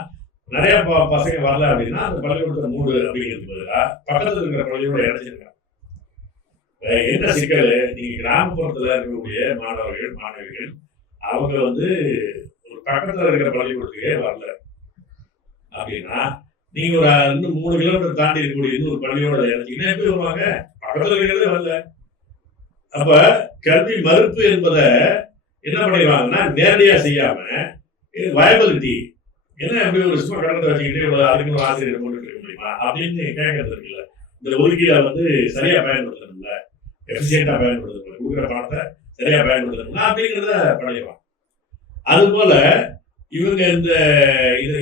நிறைய பசங்க வரல அப்படின்னா அந்த பள்ளிக்கூடத்தை மூடு அப்படிங்கிறதுக்கு பதிலாக பக்கத்தில் இருக்கிற பள்ளியோட இணைச்சிருக்காங்க. என்ன சிக்கல், நீங்க கிராமப்புறத்துல இருக்கக்கூடிய மாணவர்கள் மாணவிகள் அவங்க வந்து ஒரு பக்கத்துல இருக்கிற பள்ளிக்கூடத்துக்கே வரல அப்படின்னா நீங்க ஒரு இன்னும் 3 கிலோமீட்டர் தாண்டி இருக்கக்கூடிய இன்னொரு பள்ளியோட இணைச்சிங்கன்னா எப்படி வருவாங்க? பக்கத்துல இருக்கிறதே வரல. அப்ப கல்வி மறுப்பு என்பதை என்ன பண்ணிடுவாங்கன்னா நேரடியா செய்யாம வயபிலிட்டி என்ன எப்படி ஒரு சும்மா கடத்தை வச்சுக்கிட்டு அதுக்கு ஒரு ஆசிரியர் போட்டு இருக்க முடியுமா அப்படின்னு கேட்கறது இருக்குல்ல. இந்த ஒதுக்கீடை வந்து சரியா பயன்படுத்தணும்ல, எஃபிஷியண்டா பயன்படுத்தணும், கொடுக்குற பணத்தை சரியா பயன்படுத்தணும்னா அப்படிங்கிறத பண்ணிடுவாங்க. அது போல இவங்க இந்த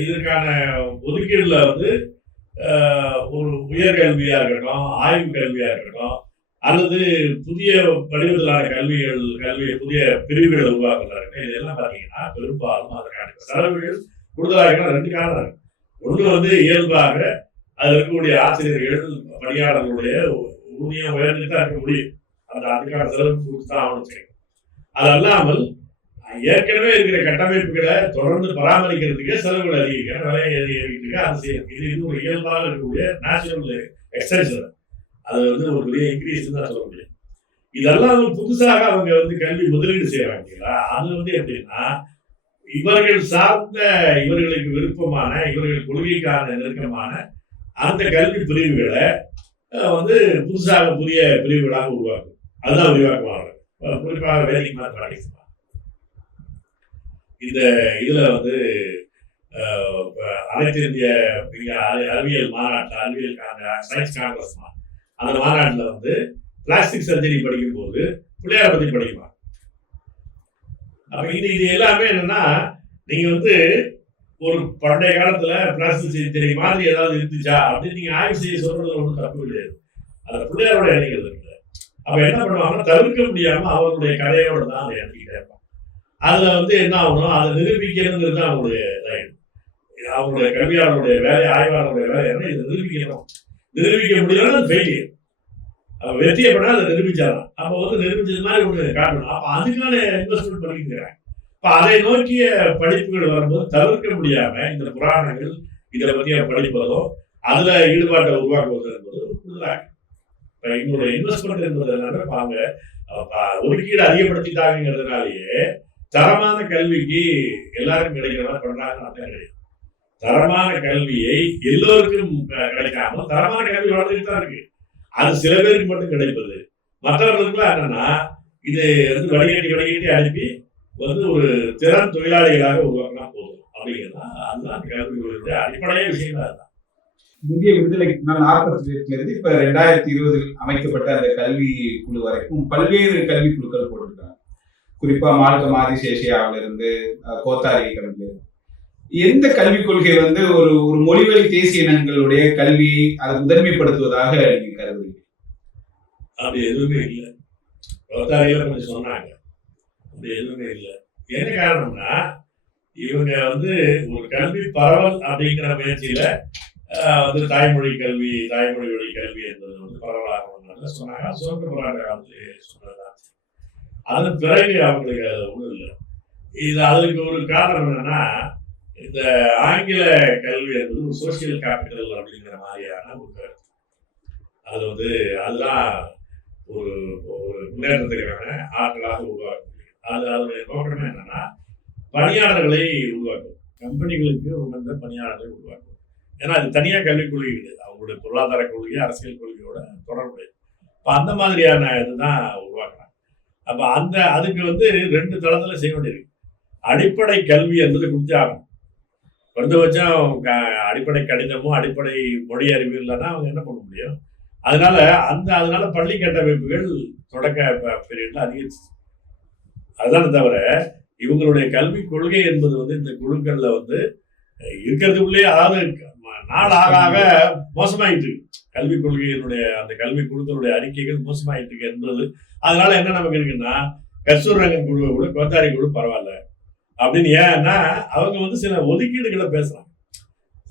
இதற்கான ஒதுக்கீடுல வந்து ஒரு உயர்கல்வியா இருக்கட்டும், ஆய்வு கல்வியா இருக்கட்டும், அல்லது புதிய வடிவத்திலான கல்வி புதிய பிரிவுகளை உருவாக்குறதா இருக்கட்டும், இதெல்லாம் பார்த்தீங்கன்னா பெரும்பாலும் அதற்கான செலவுகள் கூடுதலாக 2 காரணம் இருக்கு. ஒன்று வந்து இயல்பாக அது இருக்கக்கூடிய ஆசிரியர்கள் பணியாளர்களுடைய ஊதியம் உயர்ந்துட்டு தான் இருக்க முடியும். அதுக்கான செலவு கொடுத்து தான் ஆகணும் செய்யணும். அது அல்லாமல் ஏற்கனவே இருக்கிற கட்டமைப்புகளை தொடர்ந்து பராமரிக்கிறதுக்கே செலவுகள் அதிகரிக்க விலையை அதிகரிக்க அது செய்யணும். இது ஒரு இயல்பாக இருக்கக்கூடிய நேச்சுரல் எக்ஸ்டென்ஷன். அது வந்து ஒரு பெரிய இன்க்ரீஸ் தான் சொல்ல முடியும். இதெல்லாம் புதுசாக அவங்க வந்து கல்வி முதலீடு செய்யறாங்க. அது வந்து எப்படின்னா இவர்கள் சார்ந்த இவர்களுக்கு விருப்பமான இவர்கள் கொள்கைக்கான நெருக்கமான அந்த கல்வி பிரிவுகளை வந்து புதுசாக புதிய பிரிவுகளாக உருவாக்கும். அதுதான் விரிவாக்குவாங்க. குறிப்பாக வேதிக் மேத்தமேட்டிக்ஸ் இந்த இதுல வந்து அனைத்து இந்திய அறிவியல் மாநாட்டில் அறிவியல் சயின்ஸ் காங்கிரஸ் அந்த மாநாட்டில் வந்து பிளாஸ்டிக் சர்ஜரி படிக்கும் போது பிள்ளையார பத்தி படிக்கலாம். அப்ப இது எல்லாமே என்னன்னா நீங்க வந்து ஒரு பண்டைய காலத்துல பிளாஸ்டிக் சர்ஜரி மாதிரி ஏதாவது இருந்துச்சா அப்படின்னு நீங்க ஆய்வு செய்ய சொல்றது ஒன்றும் தப்பு கிடையாது. அந்த பிள்ளையாரோட இணைக்கிறது இல்லை. அப்ப என்ன பண்ணுவாங்கன்னா தவிர்க்க முடியாம அவருடைய கதையோட தான் அதை இணைக்கிட்டே இருப்பாங்க. அதுல வந்து என்ன ஆகணும், அதை நிரூபிக்கிறதுங்கிறது தான் அவங்களுடைய கல்வியாளருடைய வேலை, ஆய்வாளருடைய வேலை என்ன, இதை நிரூபிக்கணும். நிரூபிக்க முடியலன்னா ஃபெயிலியர். வெற்றியை பண்ணா அதை நிரூபிச்சாதான். அப்ப வந்து நிரூபிச்சது மாதிரி ஒண்ணு காட்டணும். அப்ப அதுக்கான இன்வெஸ்ட்மெண்ட் பண்ணிக்கிறாங்க. இப்ப அதை நோக்கிய படிப்புகள் வரும்போது தவிர்க்க முடியாம இந்த புராணங்கள் இதை பத்திய படிப்பதோ அதுல ஈடுபாட்டை உருவாக்குவது என்பது புதுதாக. இப்ப எங்களுடைய இன்வெஸ்ட்மெண்ட் என்பது என்னன்னா அவங்க ஒதுக்கீடு அதிகப்படுத்திட்டாங்கிறதுனாலேயே தரமான கல்விக்கு எல்லாருக்கும் கிடைக்கிற மாதிரி பண்றாங்கன்னு அர்த்தம் கிடையாது. தரமான கல்வியை எல்லோருக்கும் கிடைக்காம தரமான கல்வி வளர்ந்துட்டு தான் இருக்கு. அது சில பேருக்கு மட்டும் கிடைப்பது, மற்றவர்களுக்குலாம் என்னன்னா இது வந்து வடிகட்டி அனுப்பி வந்து ஒரு திறன் தொழிலாளிகளாக உருவாக்கினா போதும் அப்படிங்கிறதா அதுதான் கல்விகளுடைய அடிப்படையே விஷயம். அதுதான் இந்திய விடுதலைக்கு முன்னால் 48 இப்ப 2020 அமைக்கப்பட்ட அந்த கல்வி குழு வரைக்கும் பல்வேறு கல்வி குழுக்கள் போட்டிருக்காங்க. குறிப்பா மால்கம் ஆதிசேஷியாவில இருந்து கோத்தாரி கல்வி. எந்த கல்விக் கொள்கை வந்து ஒரு மொழிவழி தேசிய இனங்களுடைய கல்வியை அதை முதன்மைப்படுத்துவதாக நீங்க கருதுறீங்க? அப்படி எதுவுமே இல்லை. கோத்தாரியில கொஞ்சம் சொன்னாங்க, அப்படி எதுவுமே இல்லை. என்ன காரணம்னா இவங்க வந்து ஒரு கல்வி பரவல் அப்படிங்கிற முயற்சியில வந்து தாய்மொழி வழி கல்வி என்பது வந்து பரவலாக சொன்னாங்க. சுதந்திர போராட்ட காலத்திலே சொன்னதுதான். அதன் பிறகு அவங்களுக்கு அது ஒன்றும் இல்லை. இது அதுக்கு ஒரு காரணம் என்னன்னா இந்த ஆங்கில கல்வி என்பது ஒரு சோசியல் கேபிட்டல் அப்படிங்கிற மாதிரியான ஒரு கருத்து. அது வந்து அதுதான் ஒரு முன்னேற்றத்துக்கான ஆற்றலாக உருவாக்க முடியும். அதனுடைய நோக்கமே என்னன்னா பணியாளர்களை உருவாக்கும், கம்பெனிகளுக்கு உகந்த பணியாளர்களை உருவாக்கும். ஏன்னா அது தனியாக கல்விக் கொள்கை கிடையாது, அவங்களுடைய பொருளாதார கொள்கை அரசியல் கொள்கையோட தொடர்புடையது. இப்போ அந்த மாதிரியான இதுதான் உருவாக்குறாங்க. அப்போ அதுக்கு வந்து 2 தளத்தில் செய்ய வேண்டியிருக்கு. அடிப்படை கல்வி என்பது கொடுத்தே ஆகணும். குறைந்தபட்சம் அடிப்படை கணிதமும் அடிப்படை மொழி அறிவு இல்லைன்னா அவங்க என்ன பண்ண முடியும்? அதனால பள்ளி கட்டமைப்புகள் தொடக்க பீரியட்ல அதிகரிச்சு. அதுதான் தவிர இவங்களுடைய கல்வி கொள்கை என்பது வந்து இந்த குழுக்கள்ல வந்து இருக்கிறதுக்குள்ளேயே, அதாவது நாள் ஆக மோசமாயிட்டு இருக்கு. கல்விக் கொள்கையினுடைய அந்த கல்வி குழுக்களுடைய அறிக்கைகள் மோசமாயிட்டு இருக்கு என்பது. அதனால என்ன நமக்கு இருக்குன்னா கஸ்தூரிரங்கன் குழுவை கூட கோத்தாரி குழு பரவாயில்ல அப்படின்னு. ஏன்னா அவங்க வந்து சில ஒதுக்கீடுகளை பேசுறாங்க.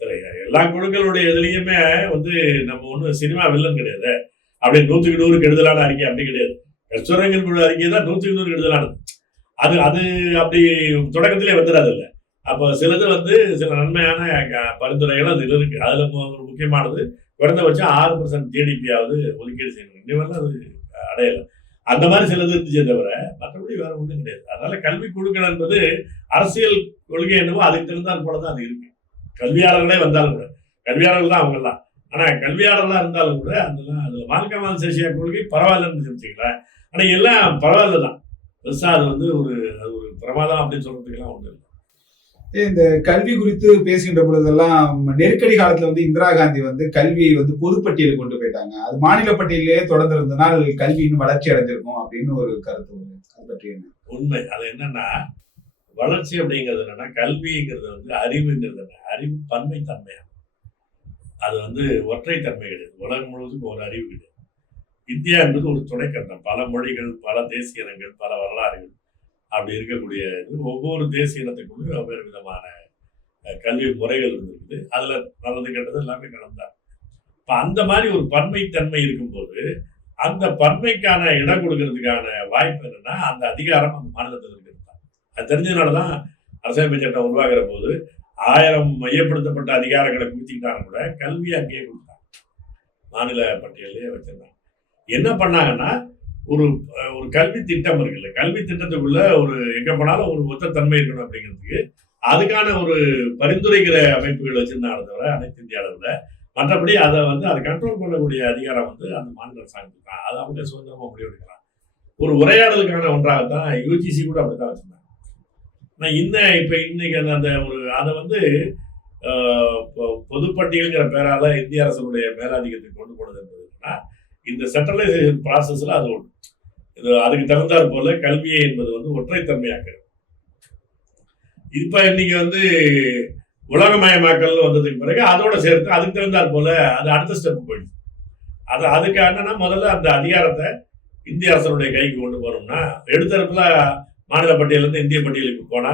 சரி, எல்லா குழுக்களுடைய இதுலயுமே வந்து நம்ம ஒன்றும் சினிமா வில்லன் கிடையாது. அப்படி 100க்கு 100 கெடுதலான அறிக்கை அப்படி கிடையாது. கஸ்தூரிரங்கன் குழு அறிக்கை தான் 100க்கு 100 கெடுதலானது. அது அப்படி தொடக்கத்திலே வந்துடாது இல்லை. அப்போ சிலது வந்து சில நன்மையான பரிந்துரைகள் அது இருக்கு. அதுல ஒரு முக்கியமானது குறைந்தபட்சம் 6% ஜிடிபியாவது ஒதுக்கீடு செய்யணும். இன்னும் அது அடையலை. அந்த மாதிரி சிலது இருந்துச்சே தவிர மற்றபடி வேற ஒன்றும் கிடையாது. அதனால கல்வி குழுக்கள் என்பது அரசியல் கொள்கை என்னவோ அதுக்கு தெரிந்தால் போலதான் அது இருக்கு. கல்வியாளர்களே வந்தாலும் கூட கல்வியாளர்கள் தான் அவங்கெல்லாம். ஆனா கல்வியாளர்களா இருந்தாலும் கூட அதுல மால்கம் ஆதிசேஷியா கொள்கை பரவாயில்லன்னு தெரிஞ்சுக்கலாம். ஆனா எல்லாம் பரவாயில்ல தான். பெருசா அது வந்து ஒரு பிரமாதம் அப்படின்னு சொல்றதுக்கெல்லாம் ஒண்ணு இல்லை. இந்த கல்வி குறித்து பேசுகின்ற பொழுதெல்லாம் நெருக்கடி காலத்துல வந்து இந்திரா காந்தி வந்து கல்வியை வந்து பொதுப்பட்டியலுக்கு கொண்டு போயிட்டாங்க. அது மாநில பட்டியலே தொடர்ந்து இருந்தனால் கல்வி இன்னும் வளர்ச்சி அடைஞ்சிருக்கும் அப்படின்னு ஒரு கருத்து. அதை பற்றி என்ன? உண்மை. அது என்னன்னா வளர்ச்சி அப்படிங்கிறது என்னன்னா கல்விங்கிறது வந்து அறிவுங்கிறது என்ன, அறிவு பன்மை தன்மையா, அது வந்து ஒற்றை தன்மை கிடையாது. உலகம் முழுவதும் ஒரு அறிவு கிடையாது. இந்தியா என்பது ஒரு துணைக்கண்டம், பல மொழிகள், பல தேசிய இனங்கள், பல வரலாறுகள் அப்படி இருக்கக்கூடிய ஒவ்வொரு தேசிய இனத்துக்குள்ளே வெவ்வேறு விதமான கல்வி முறைகள் இருந்திருக்குது. அதுல நல்லது கெட்டது எல்லாமே கலந்தாங்க. இப்ப அந்த மாதிரி ஒரு பன்மைத்தன்மை இருக்கும்போது அந்த பன்மைக்கான இடம் கொடுக்கறதுக்கான வாய்ப்பு என்னன்னா அந்த அதிகாரம் அந்த மாநிலத்தில் இருக்கிறது தான். அது தெரிஞ்சதுனாலதான் அரசியலமைப்பு சட்டம் உருவாகிற போது 1000 மையப்படுத்தப்பட்ட அதிகாரங்களை குடிச்சிக்கிட்டாலும் கூட கல்வி அங்கேயே கொடுத்தாங்க, மாநில பட்டியலே வச்சிருந்தாங்க. என்ன பண்ணாங்கன்னா ஒரு ஒரு கல்வி திட்டம் இருக்குல்ல, கல்வி திட்டத்துக்குள்ள ஒரு எங்க போனாலும் ஒரு ஒத்த தன்மை இருக்கணும் அப்படிங்கிறதுக்கு அதுக்கான ஒரு பரிந்துரைக்கிற அமைப்புகள் வச்சிருந்தாங்க தவிர அனைத்து இந்திய அளவில். மற்றபடி அதை அதை கண்ட்ரோல் பண்ணக்கூடிய அதிகாரம் அந்த மாநில அரசாங்கத்துக்கு தான். அது அவங்க சுதந்திரமா முடிவெடுக்கலாம். ஒரு உரையாடலுக்கான ஒன்றாகத்தான் யூஜிசி கூட அப்படித்தான் வச்சிருந்தாங்க. நான் இப்ப இன்னைக்கு அந்த ஒரு அதை பொதுப்பட்டியல்ங்கிற பேரால இந்திய அரசுடைய மேலாதிக்கத்துக்கு கொண்டு போனது என்பதுன்னா இந்த சென்ட்ரலைசேஷன் ப்ராசஸ்ல அது ஒன்று. இது அதுக்கு தகுந்தாற் போல கல்வியை என்பது ஒற்றைத்தன்மையாக்குறது. இப்ப இன்னைக்கு உலகமயமாக்கல் வந்ததுக்கு பிறகு அதோட சேர்த்து அதுக்கு தகுந்தாற் போல அது அடுத்த ஸ்டெப் போயிடுச்சு. அதுக்கு என்னன்னா முதல்ல அந்த அதிகாரத்தை இந்திய அரசனுடைய கைக்கு கொண்டு போறோம்னா எடுத்தரப்புல மாநில பட்டியலிருந்து இந்திய பட்டியலுக்கு போனா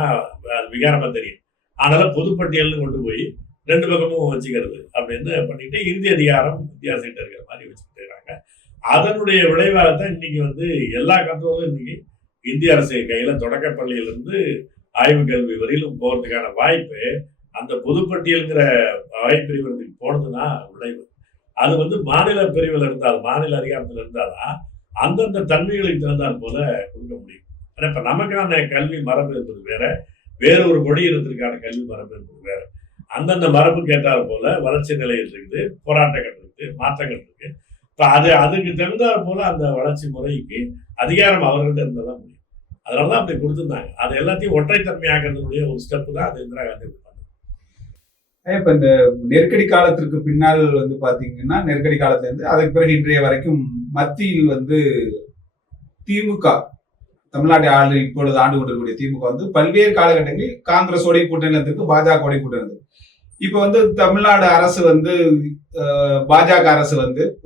அது விகாரமா தெரியும். அதனால பொதுப்பட்டியல்னு கொண்டு போய் ரெண்டு பக்கமும் வச்சுக்கிறது அப்படின்னு பண்ணிட்டு இந்திய அதிகாரம் இந்திய அரசிட்ட இருக்கிற மாதிரி வச்சுக்கிட்டு இருக்காங்க. அதனுடைய விளைவாகத்தான் இன்னைக்கு எல்லா கண்ட்ரோலும் இன்னைக்கு இந்திய அரசு கையில தொடக்கப்பள்ளியிலிருந்து ஆய்வு கல்வி வரையிலும் போறதுக்கான வாய்ப்பு அந்த பொதுப்பட்டியல்ங்கிற வகைப்பிரிவுக்கு போனதுன்னா விளைவு. அது மாநில பிரிவில் இருந்தால் மாநில அதிகாரத்தில் இருந்தால்தான் அந்தந்த தன்மைகளுக்கு தகுந்தால் போல கொடுக்க முடியும். ஆனா இப்ப நமக்கான கல்வி மரபு என்பது வேற ஒரு மொழி இனத்திற்கான கல்வி மரபு என்பது வேற. அந்தந்த மரபுக்கு ஏற்றாற் போல வளர்ச்சி நிலையில் இருக்குது, போராட்டங்கள் இருக்கு, மாற்றங்கள் இருக்கு. இப்ப அதுக்கு தகுந்தாற் போல அந்த வளர்ச்சி முறைக்கு அதிகாரம் அவர்கள்ட்ட இருந்தாதான் முடியும். அதனாலதான் அப்படி கொடுத்திருந்தாங்க. அது எல்லாத்தையும் ஒற்றைத்தன்மையாக்குறதுடைய ஒரு ஸ்டெப் தான் அது இந்திரா காந்தி கொடுத்தாங்க. இப்ப இந்த நெருக்கடி காலத்திற்கு பின்னால் பாத்தீங்கன்னா நெருக்கடி காலத்துல இருந்து அதுக்கு பிறகு இன்றைய வரைக்கும் மத்தியில் திமுக தமிழ்நாட்டை இப்பொழுது ஆண்டு கொண்டிருக்கக்கூடிய திமுக பல்வேறு காலகட்டங்களில் காங்கிரஸோடைய கூட்டணி இருந்திருக்கு, பாஜக கூட்டணி இருந்தது. இப்ப தமிழ்நாடு அரசு பாஜக அரசு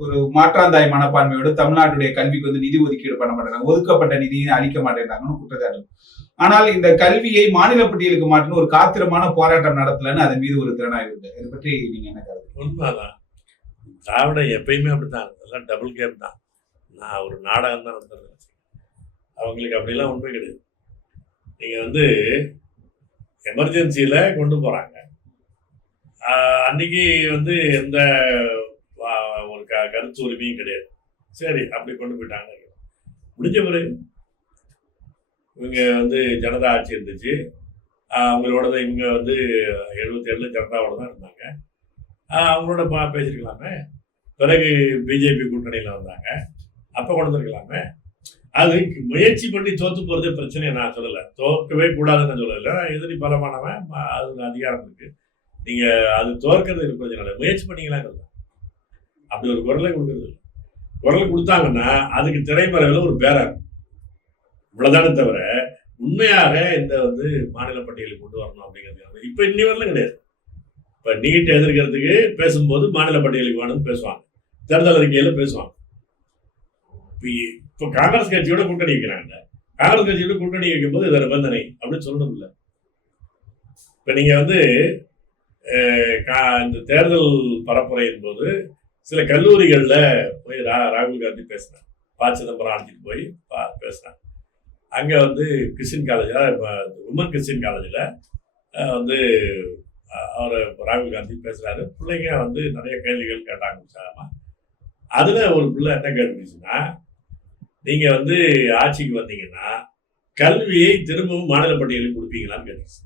ஒரு மாற்றாந்தாய் மனப்பான்மையோடு தமிழ்நாட்டுடைய கல்விக்கு நிதி ஒதுக்கீடு பண்ண மாட்டேங்கிறாங்க, ஒதுக்கப்பட்ட நிதியை அளிக்க மாட்டேங்கிறாங்கன்னு குற்றச்சாட்டு. ஆனால் இந்த கல்வியை மாநில பட்டியலுக்கு மாற்றணும் ஒரு காத்திரமான போராட்டம் நடத்தலன்னு அதன் மீது ஒரு திறனாய்வு இருக்கு. இதை பற்றி நீங்க என்ன கருத்து? உண்மைதான். திராவிடம் எப்பயுமே அப்படித்தான், அதெல்லாம் டபுள் கேம் தான். நான் ஒரு நாடகம் தான் நடத்துறது. அவங்களுக்கு அப்படிலாம் உண்மை கிடையாது. நீங்க எமர்ஜென்சியில கொண்டு போறாங்க. அன்னைக்கு எந்த ஒரு கருத்து உரிமையும் கிடையாது. சரி அப்படி கொண்டு போயிட்டாங்க. முடிஞ்ச பிறகு இவங்க ஜனதா ஆட்சி இருந்துச்சு. அவங்களோட தான் இவங்க 77 ஜனதாவோட தான் இருந்தாங்க. அவங்களோட பேசிருக்கலாமே. பிறகு பிஜேபி கூட்டணியில் வந்தாங்க, அப்போ கொண்டு வந்துருக்கலாமே. அது முயற்சி பண்ணி தோத்து போறதே பிரச்சனையை நான் சொல்லலை, தோற்கவே கூடாதுன்னு சொல்லலை. எதிரி பலமானவன், அது அதிகாரம் இருக்கு, நீங்க அது தோற்கிறது பிரச்சனை இல்லை, முயற்சி பண்ணீங்களாங்கிறது. அப்படி ஒரு குரலை கொடுக்கறது இல்லை. குரல் கொடுத்தாங்கன்னா அதுக்கு திரைமறைவில் ஒரு பேரா இருக்கும், இவ்வளவுதானே தவிர உண்மையாக இந்த மாநில பட்டியலுக்கு கொண்டு வரணும் அப்படிங்கிறது இப்ப இன்னி வரலாம் கிடையாது. இப்ப நீட் எதிர்க்கிறதுக்கு பேசும்போது மாநில பட்டியலுக்கு வேணும்னு பேசுவாங்க, தேர்தல் அறிக்கையில பேசுவாங்க. இப்ப காங்கிரஸ் கட்சியோட கூட்டணி வைக்கிறாங்க, காங்கிரஸ் கட்சியோட கூட்டணி வைக்கும் போது இதை நிபந்தனை அப்படின்னு சொல்லணும் இல்ல. இப்ப நீங்க இந்த தேர்தல் பரப்புரையின் போது சில கல்லூரிகள்ல போய் ராகுல் காந்தி பேசினார், ப. சிதம்பரம் அழைச்சிட்டு போய் பேசினார். அங்க கிறிஸ்டின் காலேஜ், உமன் கிறிஸ்டின் காலேஜ்ல அவர் ராகுல் காந்தி பேசுறாரு. பிள்ளைங்க நிறைய கேள்விகள் கேட்டாங்க உற்சாகமா. அதுல ஒரு பிள்ளை என்ன கேட்டுச்சுன்னா, நீங்க ஆட்சிக்கு வந்தீங்கன்னா கல்வியை திரும்பவும் மாநில பட்டியலுக்கு கொடுப்பீங்களான்னு கேட்டுச்சு.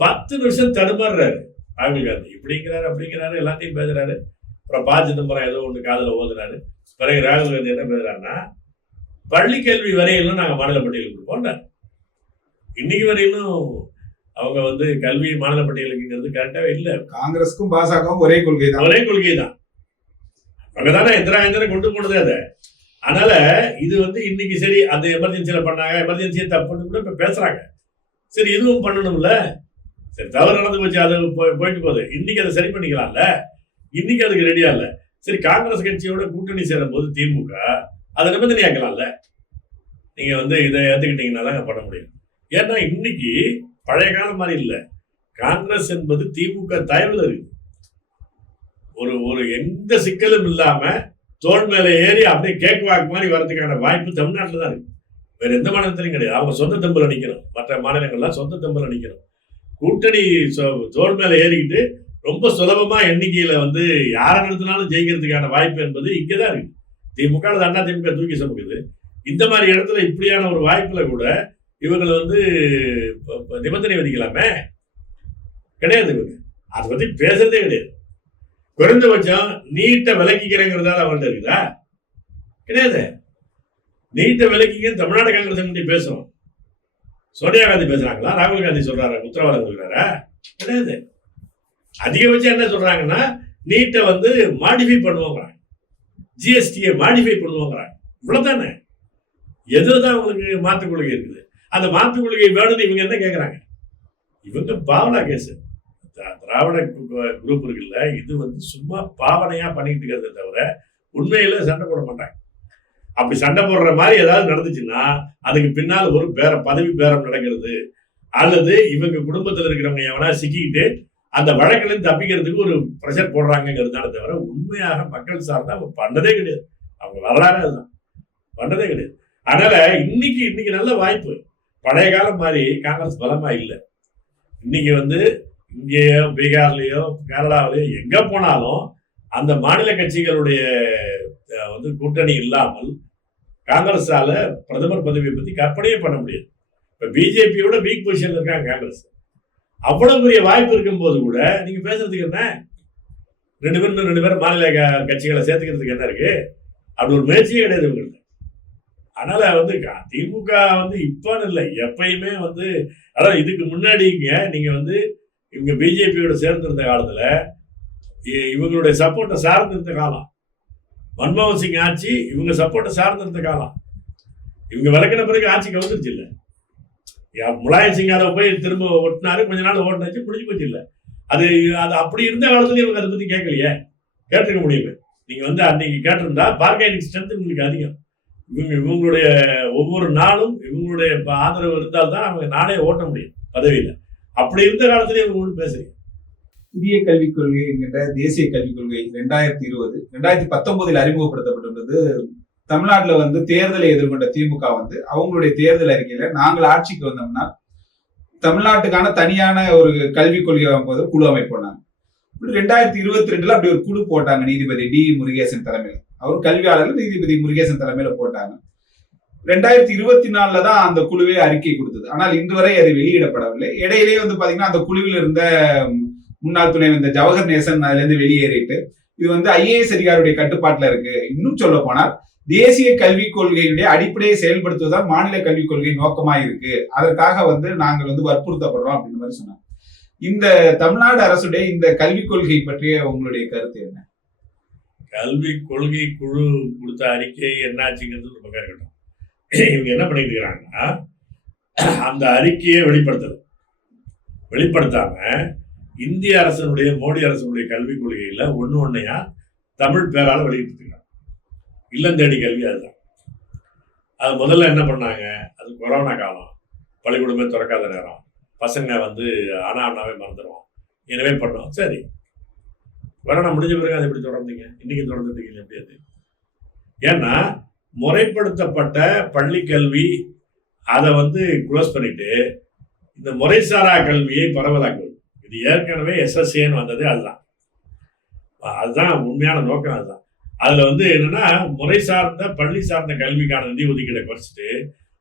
10 நிமிஷம் தடுமாறுறாரு ராகுல் காந்தி. இப்படிங்கிறாரு அப்படிங்கிறாரு, எல்லாத்தையும் பேசுறாரு. அப்புறம் ப. சிதம்பரம் ஏதோ ஒண்ணு காதுல ஓதுறாரு. பிறகு ராகுல் காந்தி என்ன பேசுறாருன்னா, பள்ளி கல்வி வரையிலும் நாங்க மாநில பட்டியலுக்கு கொடுப்போம். இன்னைக்கு வரையிலும் அவங்க கல்வி மாநில பட்டியலுக்குங்கிறது கரெக்டாவே இல்லை. காங்கிரஸுக்கும் பாஜகவும் ஒரே கொள்கை தான். அங்கதானே இந்திரா கொண்டு போனதே அதை. அதனால இது இன்னைக்கு சரி அந்த எமர்ஜென்சியில பண்ணாங்க, எமர்ஜென்சியை தப்புன்னு கூட இப்ப பேசுறாங்க. சரி இதுவும் பண்ணணும்ல, சரி தவறு நடந்து போச்சு, அது போயிட்டு போகுது. இன்னைக்கு அதை சரி பண்ணிக்கலாம்ல, இன்னைக்கு அதுக்கு ரெடியா இல்ல. சரி காங்கிரஸ் கட்சியோட கூட்டணி சேரும் போது திமுக அதை நிபந்தனையாக்கலாம்ல. நீங்க இதை ஏத்துக்கிட்டீங்கன்னா தான் பண்ண முடியும். ஏன்னா இன்னைக்கு பழைய காலம் மாதிரி இல்லை, காங்கிரஸ் என்பது திமுக தயவுல இருக்கு. ஒரு எந்த சிக்கலும் இல்லாம தோல் மேல ஏறி அப்படியே கேக் வாக்கு மாதிரி வர்றதுக்கான வாய்ப்பு தமிழ்நாட்டில் தான் இருக்கு, வேற எந்த மாநிலத்திலையும் கிடையாது. அவங்க சொந்த தெம்புல நிக்கணும், மற்ற மாநிலங்கள்லாம் சொந்த தெம்புல நிக்கணும். கூட்டணி தோல் மேல ஏறிக்கிட்டு ரொம்ப சுலபமா எண்ணிக்கையில யாரை நடத்தினாலும் ஜெயிக்கிறதுக்கான வாய்ப்பு என்பது இங்கதான் இருக்கு. திமுக அண்ணா திமுக தூக்கி சமைக்குது. இந்த மாதிரி இடத்துல இப்படியான ஒரு வாய்ப்புல கூட இவங்களை வந்து நிபந்தனை விதிக்கலாமே? கிடையாது. இவங்க அதை பத்தி பேசுறதே கிடையாது. குறைந்தபட்சம் நீட்டை விலக்கிக்கிறேங்கிறதா அவங்கள்ட்ட இருக்குதா? கிடையாது. நீட்டை விலக்கிங்க தமிழ்நாடு காங்கிரஸ் கமிட்டி பேசும். சோனியா காந்தி பேசுறாங்களா? ராகுல் காந்தி சொல்றாரு உத்தரவாதம் கொடுக்குறாரா? கிடையாது. அதிகபட்சம் என்ன சொல்றாங்கன்னா நீட்டை வந்து மாடிஃபை பண்ணுவோங்கிறாங்க, ஜிஎஸ்டியை மாடிஃபை பண்ணுவோங்கிறாங்க. இவ்வளவுதானே. எதுதான் உங்களுக்கு மாற்று கொள்கை இருக்குது? அந்த மாற்று கொள்கை வேணும்னு இவங்க என்ன கேட்கறாங்க? இவங்க பாவனா கேஸ், திராவிட குரூப் இருக்குல்ல, இது வந்து சும்மா பாவனையா பண்ணிட்டு இருக்கிறத தவிர உண்மையில சண்டை போட மாட்டாங்க. அப்படி சண்டை போடுற மாதிரி ஏதாவது நடந்துச்சுன்னா அதுக்கு பின்னால் ஒரு பதவி பேரம் நடக்கிறது, அல்லது இவங்க குடும்பத்தில் இருக்கிறவங்க எவனா சிக்கிக்கிட்டு அந்த வழக்கிலிருந்து தப்பிக்கிறதுக்கு ஒரு ப்ரெஷர் போடுறாங்கிறதுனால தவிர உண்மையாக மக்கள் சார்ந்தா அவங்க பண்ணதே கிடையாது. அவங்க வரலாறு அதுதான், பண்ணதே கிடையாது. அதனால இன்னைக்கு நல்ல வாய்ப்பு. பழைய காலம் மாதிரி காங்கிரஸ் பலமா இல்லை. இன்னைக்கு வந்து இங்கேயோ பீகார்லயோ கேரளாவிலயோ எங்க போனாலும் அந்த மாநில கட்சிகளுடைய வந்து கூட்டணி இல்லாமல் காங்கிரஸால பிரதமர் பதவியை பத்தி கற்பனையே பண்ண முடியாது. இப்ப பிஜேபியோட வீக் பொசிஷன்ல இருக்காங்க காங்கிரஸ். அவ்வளவு பெரிய வாய்ப்பு இருக்கும் போது கூட நீங்க பேசுறதுக்கு என்ன? ரெண்டு பேரும் மாநில கட்சிகளை சேர்த்துக்கிறதுக்கு என்ன இருக்கு? அப்படி ஒரு முயற்சியே கிடையாது இவங்களுக்கு. அதனால வந்து திமுக வந்து இப்பன்னு இல்லை, எப்பயுமே வந்து அதான் இதுக்கு முன்னாடிங்க நீங்க வந்து இவங்க பிஜேபியோட சேர்ந்திருந்த காலத்துல இவங்களுடைய சப்போர்ட்டை சார்ந்திருந்த காலம். மன்மோகன் சிங் ஆட்சி இவங்க சப்போர்ட்டை சார்ந்திருந்த காலம். இவங்க விளக்கின பிறகு ஆட்சி கவுந்துருச்சு இல்லை. முலாயம் சிங் அதை போய் திரும்ப ஒட்டினாரு, கொஞ்ச நாள் ஓட்டினாச்சு, முடிஞ்சு போச்சு இல்லை. அது அப்படி இருந்த காலத்துல இவங்க அதை பத்தி கேட்கலையே. கேட்டிருக்க முடியுமே. நீங்க வந்து அன்னைக்கு கேட்டிருந்தா பார்கெனிங் ஸ்ட்ரென்த் உங்களுக்கு அதிகம். இவங்களுடைய ஒவ்வொரு நாளும் இவங்களுடைய ஆதரவு இருந்தால்தான் அவங்க நானே ஓட்ட முடியும் பதவியில. அப்படி இருந்த காலத்துல இவங்க ஒன்று பேசுறீங்க. புதிய கல்விக் கொள்கை என்கின்ற தேசிய கல்விக் கொள்கை 2020 2019 அறிமுகப்படுத்தப்பட்டுள்ளது. தமிழ்நாட்டுல வந்து தேர்தலை எதிர்கொண்ட திமுக வந்து அவங்களுடைய தேர்தல் அறிக்கையில நாங்கள் ஆட்சிக்கு வந்தோம்னா தமிழ்நாட்டுக்கான தனியான ஒரு கல்விக் கொள்கை போது குழு அமைப்போனாங்க. 2022 அப்படி ஒரு குழு போட்டாங்க, நீதிபதி டி முருகேசன் தலைமையில. அவர் கல்வியாளர்கள் நீதிபதி முருகேசன் தலைமையில போட்டாங்க. 2024 தான் அந்த குழுவே அறிக்கை கொடுத்தது. ஆனால் இன்று வரை அது வெளியிடப்படவில்லை. இடையிலேயே வந்து பாத்தீங்கன்னா அந்த குழுவில் இருந்த முன்னாள் துணைவேந்தர் ஜவஹர் நேசன் அதுல இருந்து வெளியேறிட்டு இது வந்து IAS அதிகாரியுடைய கட்டுப்பாட்டுல இருக்கு. இன்னும் சொல்ல போனால் தேசிய கல்விக் கொள்கையுடைய அடிப்படையை செயல்படுத்துவதுதான் மாநில கல்விக் கொள்கை நோக்கமா இருக்கு. அதற்காக வந்து நாங்கள் வந்து வற்புறுத்தப்படுறோம் அப்படின்னு மாதிரி சொன்னாங்க. இந்த தமிழ்நாடு அரசுடைய இந்த கல்விக் கொள்கை பற்றிய உங்களுடைய கருத்து என்ன? கல்விக் கொள்கை குழு கொடுத்த அறிக்கை என்னாச்சுங்கிறது ரொம்ப இருக்கட்டும். இவங்க என்ன பண்ணிட்டு இருக்கிறாங்கன்னா அந்த அறிக்கையை வெளிப்படுத்தாம இந்திய அரசனுடைய மோடி அரசனுடைய கல்விக் கொள்கையில ஒன்னையா தமிழ் பேரால வெளியிட்டு இல்லம் தேடி கல்வி. அதுதான் அது முதல்ல என்ன பண்ணாங்க, அது கொரோனா காலம், பள்ளிக்கூடமே திறக்காத நேரம், பசங்க வந்து அண்ணாவே மறந்துடுவோம், எனவே பண்ணோம். சரி, கொரோனா முடிஞ்ச பிறகு அதை எப்படி தொடர்ந்தீங்க? இன்னைக்கு தொடர்ந்துட்டீங்க எப்படி? அது ஏன்னா முறைப்படுத்தப்பட்ட பள்ளி கல்வி அதை வந்து க்ளோஸ் பண்ணிட்டு இந்த முறைசாரா கல்வியை பரவலாக்குவது. இது ஏற்கனவே SSAன்னு வந்தது. அதுதான் உண்மையான நோக்கம். அதுதான் அதுல வந்து என்னன்னா முறை சார்ந்த பள்ளி சார்ந்த கல்விக்கான நிதி ஒதுக்கீடை குறைச்சிட்டு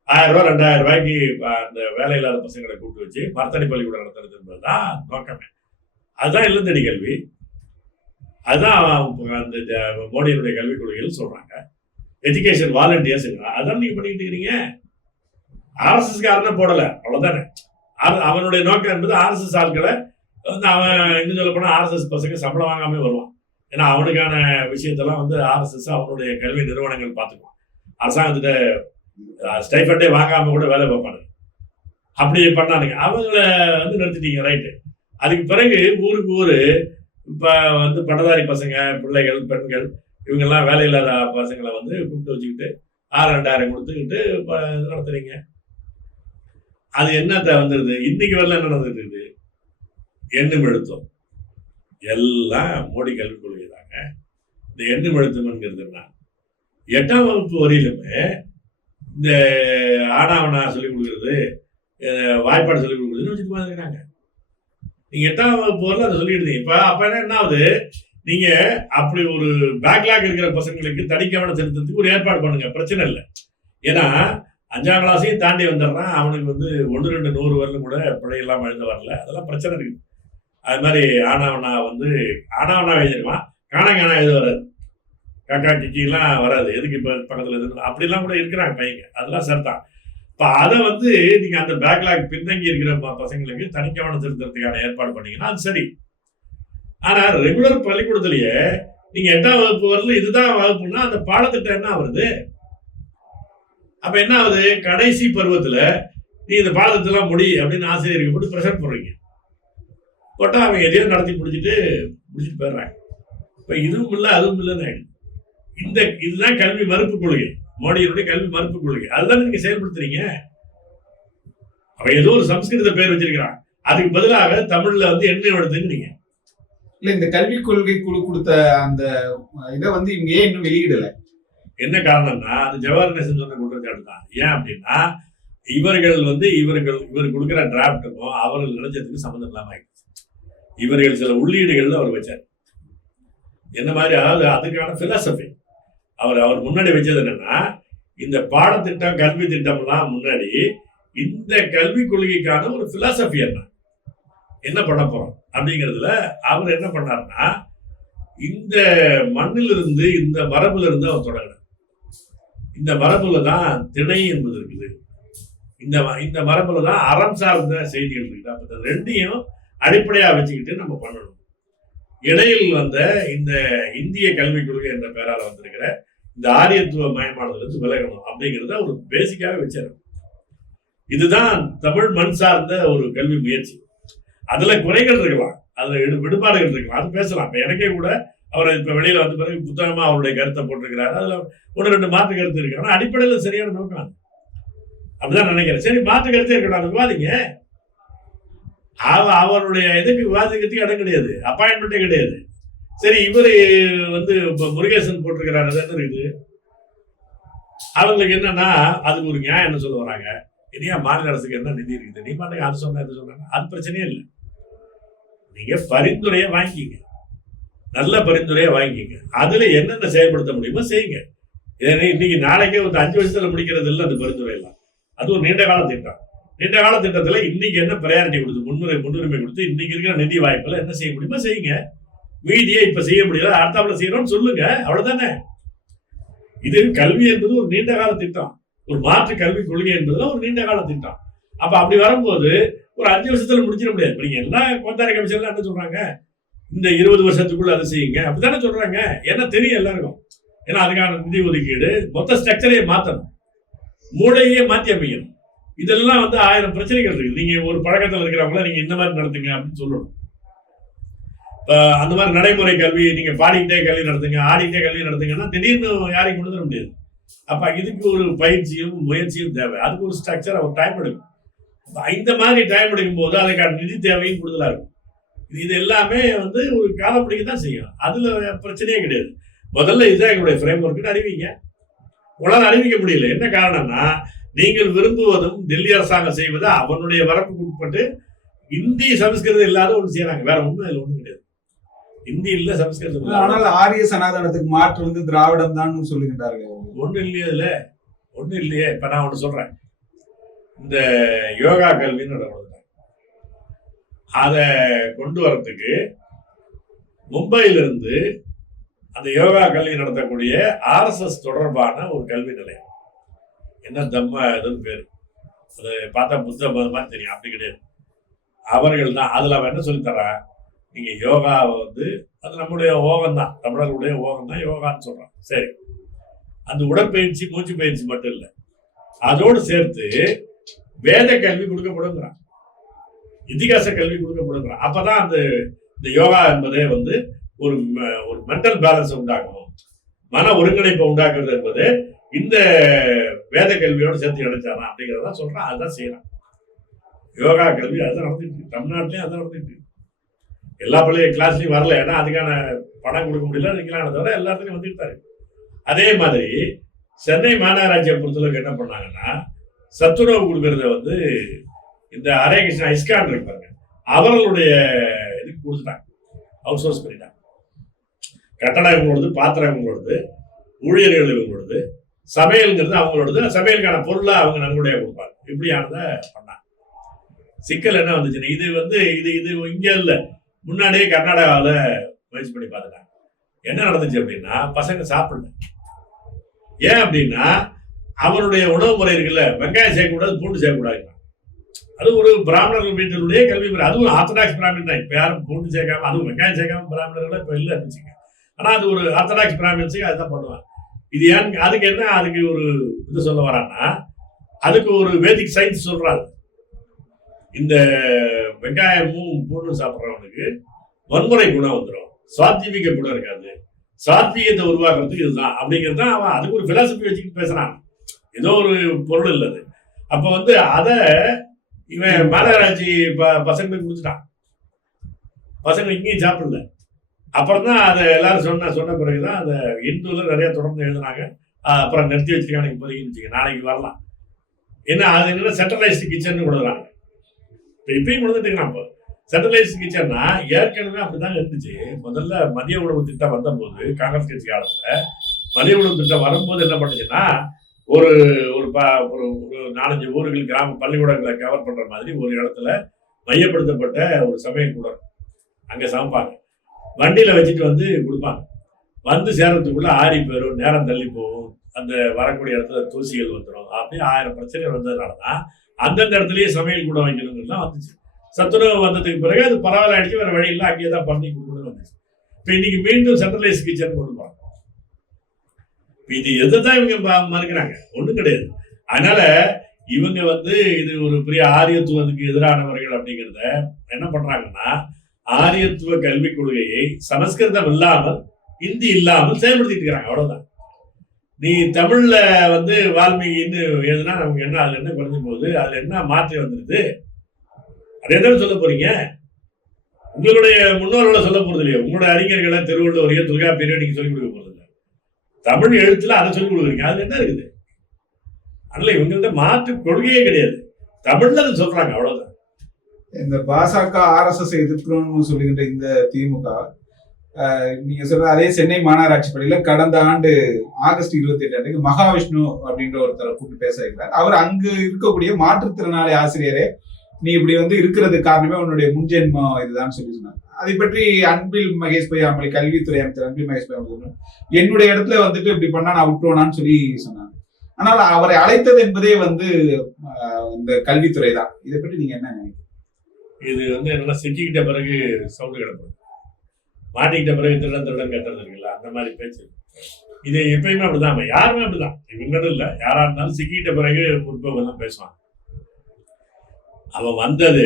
1000 ரூபாய் 2000 ரூபாய்க்கு அந்த வேலை இல்லாத பசங்களை கூப்பிட்டு வச்சு மரத்தடி பள்ளிக்கூடம் நடத்துறது என்பதுதான் நோக்கமே. அதுதான் இல்லந்தடி கல்வி. அதுதான் அந்த மோடியினுடைய கல்விக் கொள்கைகள் சொல்றாங்க. எஜுகேஷன் வாலண்டியர்ஸ் அதான் நீங்க பண்ணிட்டு இருக்கிறீங்க. RSSகாரனை போடல, அவ்வளவுதானே. அவனுடைய நோக்கம் என்பது RSS ஆட்களை வந்து அவன் இன்னும் சொல்ல போனா RSS பசங்க சம்பளம் வாங்காம வருவான். ஏன்னா அவனுக்கான விஷயத்தெல்லாம் வந்து RSS அவனுடைய கல்வி நிறுவனங்கள் பார்த்துக்குவான். அரசாங்கத்திட்ட ஸ்டைஃபண்டே வாங்காம கூட வேலை பார்ப்பானுங்க. அப்படி பண்ணானுங்க. அவங்கள வந்து நிறுத்திட்டீங்க, ரைட்டு. அதுக்கு பிறகு ஊருக்கு ஊரு இப்ப வந்து பட்டதாரி பசங்க, பிள்ளைகள், பெண்கள் இவங்கெல்லாம் வேலை இல்லாத பசங்களை வந்து கூப்பிட்டு வச்சுக்கிட்டு 2000 கொடுத்துக்கிட்டு நடத்துறீங்க. அது என்னத்த வந்துருது? இன்னைக்கு வரல என்ன நடந்துட்டு இருக்குது? எண்ணும் எழுத்தும் எல்லாம் மோடி கல்விக் கொள்கை தாங்க. இந்த எண்ணும் எழுத்தும்ங்கிறதுனா 8ஆம் வகுப்பு வரையிலுமே இந்த ஆனாவனா சொல்லிக் கொடுக்குறது, வாய்ப்பாடு சொல்லிக் கொடுக்குறதுன்னு வச்சுட்டு பாருங்கிறாங்க. நீங்க 8ஆம் வகுப்பு வரல அதை சொல்லிட்டு இருந்தீங்க. இப்ப அப்ப என்ன ஆகுது? நீங்க அப்படி ஒரு பேக்லாக் இருக்கிற பசங்களுக்கு தனிக்கவனம் செலுத்துறதுக்கு ஒரு ஏற்பாடு பண்ணுங்க, பிரச்சனை இல்லை. ஏன்னா 5ஆம் கிளாஸையும் தாண்டி வந்துடுறான், அவனுக்கு 1, 2, 100 வரலும் கூட பிழையெல்லாம் எழுத வரல, அதெல்லாம் பிரச்சனை இருக்கு. அது மாதிரி ஆனாவனா எழுதிருவான், காணா எழுத வராது, காக்கா கிக்கிலாம் வராது, எதுக்கு இப்போ பக்கத்தில் எது அப்படிலாம் கூட இருக்கிறாங்க பையங்க, அதெல்லாம் சரிதான். இப்போ அதை நீங்க அந்த பேக்லாக் பின்தங்கி இருக்கிற பசங்களுக்கு தனிக்கவனம் செலுத்துறதுக்கான ஏற்பாடு பண்ணீங்கன்னா அது சரி. ஆனா ரெகுலர் பள்ளிக்கூடத்திலேயே நீங்க 8ஆம் வகுப்பு வரல இதுதான் வகுப்புன்னா அந்த பாடத்திட்டம் என்ன ஆகுது? அப்ப என்ன ஆகுது? கடைசி பருவத்துல நீ இந்த பாடத்திட்டெல்லாம் முடி அப்படின்னு ஆசிரியருக்கு போட்டு ப்ரெஷர் போடுறீங்க. போட்டா அவங்க எதையோ நடத்தி முடிச்சுட்டு போயிடுறாங்க. இப்ப இதுவும் இல்லை அதுவும் இல்லைன்னு ஆயிடுது. இதுதான் கல்வி மறுப்பு கொள்கை, மோடியினுடைய கல்வி மறுப்பு கொள்கை. அதுதான் நீங்க செயல்படுத்துறீங்க. அவன் ஏதோ ஒரு சம்ஸ்கிருத பேர் வச்சிருக்கிறான், அதுக்கு பதிலாக தமிழ்ல என்ன எடுத்துக்கிறீங்க? இல்ல, இந்த கல்விக் கொள்கை குழு கொடுத்த அந்த இதை இவங்க ஏன் இன்னும் வெளியிடல? என்ன காரணம்னா அது ஜவஹர் நேசன் சொன்ன குற்றச்சாட்டு தான். ஏன் அப்படின்னா இவர் கொடுக்குற டிராப்டுக்கும் அவர்கள் நினைச்சதுக்கு சம்மந்தம் இல்லாம ஆயிடுச்சு. இவர்கள் சில உள்ளீடுகள் அவர் வச்சார். என்ன மாதிரி, அதாவது அதுக்கான பிலாசபி அவர் முன்னாடி வச்சது என்னன்னா, இந்த பாடத்திட்டம் கல்வி திட்டம்லாம் முன்னாடி இந்த கல்விக் கொள்கைக்கான ஒரு பிலாசபி என்ன பண்ண போறோம் அப்படிங்கிறதுல அவர் என்ன பண்ணாருன்னா, இந்த மண்ணிலிருந்து இந்த மரபுல இருந்து அவர் தொடங்கினார். இந்த மரபுல தான் திணை என்பது இருக்குது, இந்த மரபுல தான் அறம் சார்ந்த செய்திகள் இருக்குது. அப்ப இந்த ரெண்டையும் அடிப்படையா வச்சுக்கிட்டு நம்ம பண்ணணும். இடையில் இந்த இந்திய கல்விக் கொள்கை என்ற பெயரால் வந்திருக்கிற இந்த ஆரியத்துவ மயமானதுலேருந்து விலகணும் அப்படிங்கிறத ஒரு பேசிக்காக வச்சாரு. இதுதான் தமிழ் மண் சார்ந்த ஒரு கல்வி முயற்சி. அதுல குறைகள் இருக்கலாம், அதுல விடுபாடுகள் இருக்கலாம், அது பேசலாம். இப்ப எனக்கே கூட அவர் இப்ப வெளியில வந்த பிறகு புத்தகமா அவருடைய கருத்தை போட்டிருக்கிறாரு, அதுல 1, 2 மாற்று கருத்து இருக்கு. ஆனா அடிப்படையில் சரியான நோக்கம் அப்படிதான் நினைக்கிறேன். சரி, மாற்று கருத்தே இருக்கணும், விவாதிங்க. அவருடைய இதுக்கு விவாதிக்கிறதுக்கு இடம் கிடையாது, அப்பாயின்மெண்டே கிடையாது. சரி, இவரு முருகேசன் போட்டிருக்கிறாரு, அது என்ன இருக்குது? அவங்களுக்கு என்னன்னா அதுக்கு ஒரு நியாயம் என்ன சொல்ல வராங்க, இனியா மாநில அரசுக்கு என்ன நிதி இருக்குது, நீ மாட்டுக்கு அது சொன்ன இது சொன்னாங்க, அது பிரச்சனையே இல்லை. நீங்க பரிந்துரையை வாங்கிக்கிங்க, நல்ல பரிந்துரையை வாங்கிக்கிங்க, அதுல என்னென்ன செயல்படுத்த முடியுமோ செய்யுங்க. இன்னைக்கு நாளைக்கே 5 வருஷத்துல முடிக்கிறது இல்லை அந்த பரிந்துரை எல்லாம். அது ஒரு நீண்ட கால திட்டம். நீண்ட கால திட்டத்துல இன்னைக்கு என்ன ப்ரையாரிட்டி கொடுத்து முன்னுரிமை கொடுத்து இன்னைக்கு இருக்கிற நிதி வாய்ப்புல என்ன செய்ய முடியுமோ செய்யுங்க. மீதியை இப்ப செய்ய முடியல, அடுத்தாப்புல செய்யறோம்னு சொல்லுங்க, அவ்வளவுதானே. இது கல்வி என்பது ஒரு நீண்ட கால திட்டம், ஒரு மாற்று கல்விக் கொள்கை என்பது ஒரு நீண்ட கால திட்டம். அப்ப அப்படி வரும்போது ஒரு 5 வருஷத்துல முடிச்சிட முடியாது. நீங்க எல்லா கோத்தாரி கமிஷன்ல என்ன சொல்றாங்க, இந்த 20 வருஷத்துக்குள்ள அதை செய்யுங்க அப்படித்தானே சொல்றாங்க. ஏன்னா தெரியும் எல்லாருக்கும், ஏன்னா அதுக்கான நிதி ஒதுக்கீடு, மொத்த ஸ்ட்ரக்சரையே மாற்றணும், மூளையே மாற்றி அமைக்கணும். இதெல்லாம் 1000 பிரச்சனைகள் இருக்கு. நீங்க ஒரு பழக்கத்தில் இருக்கிறவங்கள நீங்க இந்த மாதிரி நடத்துங்க அப்படின்னு சொல்லணும். அந்த மாதிரி நடைமுறை கல்வி, நீங்க பாடிக்கிட்டே கல்வி நடத்துங்க, ஆடிக்கிட்டே கல்வி நடத்துங்கன்னா திடீர்னு யாரையும் கொண்டு வர முடியாது. அப்ப இதுக்கு ஒரு பயிற்சியும் முயற்சியும் தேவை, அதுக்கு ஒரு ஸ்ட்ரக்சர், ஒரு டைம் எடுக்கும். இந்த மாதிரி டைம் எடுக்கும் போது அதுக்கான நிதி தேவையும் கூடுதலா இருக்கும். இது எல்லாமே ஒரு காலப்படிக்கு தான் செய்யும், அதுல பிரச்சனையே கிடையாது. முதல்ல இதுதான் எங்களுடைய ஃப்ரேம் ஒர்க்குன்னு அறிவிங்க. உங்களால் அறிவிக்க முடியல, என்ன காரணம்னா நீங்கள் விரும்புவதும் டெல்லி அரசாங்கம் செய்வது அவனுடைய வரப்புக்கு உட்பட்டு இந்தி சமஸ்கிருதம் இல்லாத ஒன்று செய்யறாங்க, வேற ஒண்ணும் அதுல ஒண்ணும் கிடையாது. இந்தி இல்ல, சமஸ்கிருதம் இல்ல. ஆனால் ஆரிய சனாதனத்துக்கு மாற்று திராவிடம் தான் சொல்லுகின்றார்கள். ஒண்ணு இல்லையே, அதுல ஒண்ணு இல்லையே. இப்ப நான் ஒண்ணு சொல்றேன், இந்த யோகா கல்வின்னு அதை கொண்டு வரத்துக்கு மும்பையிலிருந்து அந்த யோகா கல்வி நடத்தக்கூடிய RSS தொடர்பான ஒரு கல்வி நிலையம், என்ன தம்ம எதுன்னு பேரு, அது பார்த்தா புத்த மாதிரி தெரியும், அப்படி கிடையாது. அவர்கள் தான் அதுல அவன் என்ன சொல்லித்தரான், நீங்க யோகாவை அது நம்முடைய ஓகம் தான், தமிழர்களுடைய ஓகம் தான் யோகான்னு சொல்றான். சரி, அந்த உடற்பயிற்சி மூச்சு பயிற்சி மட்டும் இல்லை, அதோடு சேர்த்து வேத கல்வி கொடுக்கப்படுங்கிறான், இதிகாச கல்வி கொடுக்கப்படுங்கிறான். அப்பதான் இந்த யோகா என்பதே ஒரு மென்டல் பேலன்ஸ் உண்டாக்கணும், மன ஒருங்கிணைப்பை உண்டாக்குறது என்பது இந்த வேத கல்வியோடு சேர்த்து கிடைச்சாரான் அப்படிங்கிறதான் சொல்றான். அதுதான் செய்யறான். யோகா கல்வி அதுதான் நடந்துட்டு இருக்கு, தமிழ்நாட்டிலையும் அதான் நடந்துட்டு இருக்கு. எல்லா பள்ளிய கிளாஸ்லயும் வரல, ஏன்னா அதுக்கான பணம் கொடுக்க முடியல, நீங்களாம் தவிர எல்லாத்துலயும் வந்துட்டு இருக்கு. அதே மாதிரி சென்னை மாநகராட்சியை பொறுத்தளவுக்கு என்ன பண்ணாங்கன்னா, சத்துணவு கொடுக்கறத இந்த ஹரே கிருஷ்ணா இஸ்கான் இருப்பாங்க, அவர்களுடைய இதுக்கு கொடுத்துட்டாங்க, அவுட் சோர்ஸ் பண்ணிட்டாங்க. கட்டடம் இவங்களோடது, பாத்திரம் இவங்களோடது, ஊழியர்கள் இவங்களோடது, சமையல்ங்கிறது அவங்களோடது, சமையலுக்கான பொருளை அவங்க நன்கொடையா கொடுப்பாங்க. இப்படியானதை பண்ணாங்க. சிக்கல் என்ன வந்துச்சுன்னா, இது வந்து இது இது இங்க இல்ல, முன்னாடியே கர்நாடகாவில் முயற்சி பண்ணி பார்த்துட்டாங்க. என்ன நடந்துச்சு அப்படின்னா, பசங்க சாப்பிடல. ஏன் அப்படின்னா, அவருடைய உணவு முறை இருக்குல்ல, வெங்காயம் சேர்க்கக்கூடாது, பூண்டு சேர்க்கக்கூடாது. அது ஒரு பிராமணர்கள் வீட்டினுடைய கல்வி முறை. அதுவும் ஆர்த்தடாக்ஸ் பிராமின் தான். இப்ப யாரும் பூண்டு சேர்க்காம, அதுவும் வெங்காயம் சேர்க்காம பிராமணர்கள் இப்ப இல்ல இருந்துச்சுங்க. ஆனா அது ஒரு ஆர்த்தடாக்ஸ் பிராமின்ஸுக்கு அதுதான் பண்ணுவாங்க. இது ஏன், அதுக்கு என்ன, அதுக்கு ஒரு இது சொல்ல வரான்னா, அதுக்கு ஒரு வேதிக் சயின்ஸ் சொல்றாரு. இந்த வெங்காயமும் பூண்டும் சாப்பிட்றவனுக்கு வன்முறை குணம் வந்துடும், சாத்வீக குணம் இருக்காது, சாத்வீகத்தை உருவாக்குறதுக்கு இதுதான் அப்படிங்கிறது தான் அவன் அதுக்கு ஒரு பிலாசபி வச்சுக்கிட்டு பேசுறான். ஏதோ ஒரு பொருள் இல்லது. அப்ப வந்து அதை இவன் மாநகராட்சி பசங்களுக்கு கொடுத்துட்டான். பசங்க இங்கேயும் சாப்பிடல. அப்புறம் தான் அதை எல்லாரும் சொன்ன பிறகுதான் அதை இந்துல நிறைய தொடர்ந்து எழுதுனாங்க. அப்புறம் நிறுத்தி வச்சிருக்காங்க. இப்போதைக்கு வச்சுக்க, நாளைக்கு வரலாம். ஏன்னா அது என்னன்னா சென்ட்ரலைஸ்டு கிச்சன் கொடுக்குறாங்க. இப்பயும் கொடுத்துட்டு இப்போ சென்ட்ரலைஸ்டு கிச்சன்னா ஏற்கனவே அப்படிதான் இருந்துச்சு. முதல்ல மதிய உணவு திட்டம் வந்த போது, காங்கிரஸ் கட்சி காலத்துல மதிய உணவு திட்டம் வரும்போது என்ன பண்ணுச்சுன்னா, ஒரு ஒரு 4-5 ஊர்கள் கிராம பள்ளிக்கூடங்களை கவர் பண்ற மாதிரி ஒரு இடத்துல மையப்படுத்தப்பட்ட ஒரு சமையல் கூடம், அங்க சமைப்பாங்க. வண்டியில வச்சுட்டு வந்து கொடுப்பாங்க. வந்து சேர்றதுக்குள்ள ஆறி போயிடும், நேரம் தள்ளி போகும், அந்த வரக்கூடிய இடத்துல தூசிகள் வந்துடும். அப்படியே 1000 பிரச்சனைகள் வந்ததுனாலதான் அந்தந்த இடத்துலயே சமையல் கூட வைக்கணுங்கிறதுலாம் வந்துச்சு. சத்துணவு வந்ததுக்கு பிறகு அது பரவாயில்ல ஆயிடுச்சு, வேற வழி இல்லை, அங்கேயே தான் பண்ணி கொடுக்கணும்னு வந்துச்சு. இப்ப இன்னைக்கு மீண்டும் சென்ட்ரலைஸ் கிச்சன் கொடுப்பாங்க. இது எதைதான் இவங்க மறுக்கிறாங்க? ஒண்ணும் கிடையாது. அதனால இவங்க வந்து இது ஒரு பெரிய ஆரியத்துவத்துக்கு எதிரானவர்கள் அப்படிங்கிறத என்ன பண்றாங்கன்னா, ஆரியத்துவ கல்விக் கொள்கையை சமஸ்கிருதம் இல்லாமல், இந்தி இல்லாமல் செயல்படுத்திட்டு இருக்கிறாங்க. அவ்வளவுதான். நீ தமிழ்ல வந்து வால்மீகின்னு எழுதுனா நமக்கு என்ன, அதுல என்ன குறைஞ்ச போகுது, அதுல என்ன மாற்றி வந்துருது? அதே தான் சொல்ல போறீங்க. உங்களுடைய முன்னோர்களை சொல்ல போறது இல்லையா? உங்களுடைய அறிஞர்களை திருவள்ளுவரையோ தொல்காப்பியரையோ நீங்க சொல்லிக் கொடுக்க போறது இல்லை. தமிழ் எழுத்துல அதை சொல்லிக் கொடுக்குறீங்க. அதுல என்ன இருக்குது? அதனால இவங்கள்ட்ட மாற்று கொள்கையே கிடையாது. தமிழ்ல அதை சொல்றாங்க, அவ்வளவுதான். இந்த பாஜக RSS எதிர்க்கணும்னு சொல்லுகின்ற இந்த திமுக, நீங்க சொல்ற அதே சென்னை மாநகராட்சி பள்ளியில கடந்த ஆண்டு ஆகஸ்ட் 28 அன்றைக்கு மகாவிஷ்ணு அப்படின்ற ஒருத்தரை கூப்பிட்டு பேச வைக்கிறார். அவர் அங்கு இருக்கக்கூடிய மாற்றுத்திறனாளி ஆசிரியரே, நீ இப்படி வந்து இருக்கிறது காரணமே உன்னுடைய முன்ஜென்மம் இதுதான் சொல்லி சொன்னார். அதை பற்றி அன்பில் மகேஷ் பொய்யாமொழி, கல்வித்துறை அமைச்சர் அன்பில் மகேஷ் பொய்யாமொழி, என்னுடைய இடத்துல வந்துட்டு இப்படி பண்ணா நான் விட்டுருவானான்னு சொல்லி சொன்னாங்க. ஆனால் அவரை அழைத்தது என்பதே வந்து இந்த கல்வித்துறை தான். இதை பற்றி நீங்க என்ன நினைக்கிறீங்க? இது வந்து என்னன்னா, சிக்கிக்கிட்ட பிறகு சவுண்டு கிடப்பது, மாட்டிக்கிட்ட பிறகு திருடன் கத்துறது இருக்குல்ல, அந்த மாதிரி பேச்சு. இது எப்பயுமே அப்படிதான், யாருமே அப்படிதான், இவங்களும் இல்லை, யாரா இருந்தாலும் சிக்கிக்கிட்ட பிறகு முற்போக்கு தான் பேசுவாங்க. அவன் வந்தது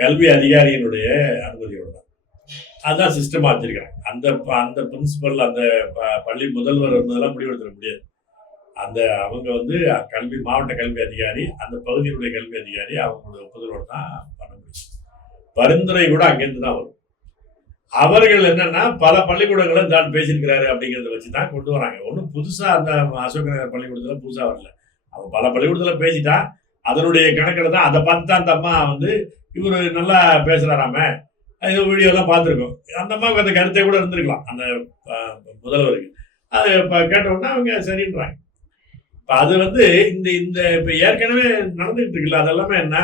கல்வி அதிகாரியினுடைய அனுமதியோட தான். அதுதான் சிஸ்டமா வச்சிருக்காங்க. அந்த பிரின்சிபல், அந்த பள்ளி முதல்வர் இருந்ததெல்லாம் முடிவெடுத்துட முடியாது. அவங்க வந்து மாவட்ட கல்வி அதிகாரி, அந்த பகுதியினுடைய கல்வி அதிகாரி அவங்களுடைய ஒப்புதலோடு தான் பண்ண முடியும். பரிந்துரை கூட அங்கேருந்து தான் வரும். அவர்கள் என்னன்னா பல பள்ளிக்கூடங்களை தான் பேசியிருக்கிறாரு அப்படிங்கிறத வச்சுதான் கொண்டு வராங்க. ஒன்றும் புதுசா அந்த அசோக் நகர் பள்ளிக்கூடத்துல புதுசா வரல. அவன் பல பள்ளிக்கூடத்துல பேசிட்டா அதனுடைய கணக்கில் தான், அதை பார்த்து தான் அந்த அம்மா வந்து இவரு நல்லா பேசுறாராம, இது வீடியோலாம் பார்த்துருக்கோம். அந்த அம்மாவுக்கு அந்த கருத்தை கூட இருந்திருக்கலாம் அந்த முதல்வருக்கு. அது கேட்டவுடனே அவங்க சரின்றாங்க. இப்போ அது வந்து இந்த இப்போ ஏற்கனவே நடந்துகிட்டு இருக்குல்ல, அதெல்லாமே என்ன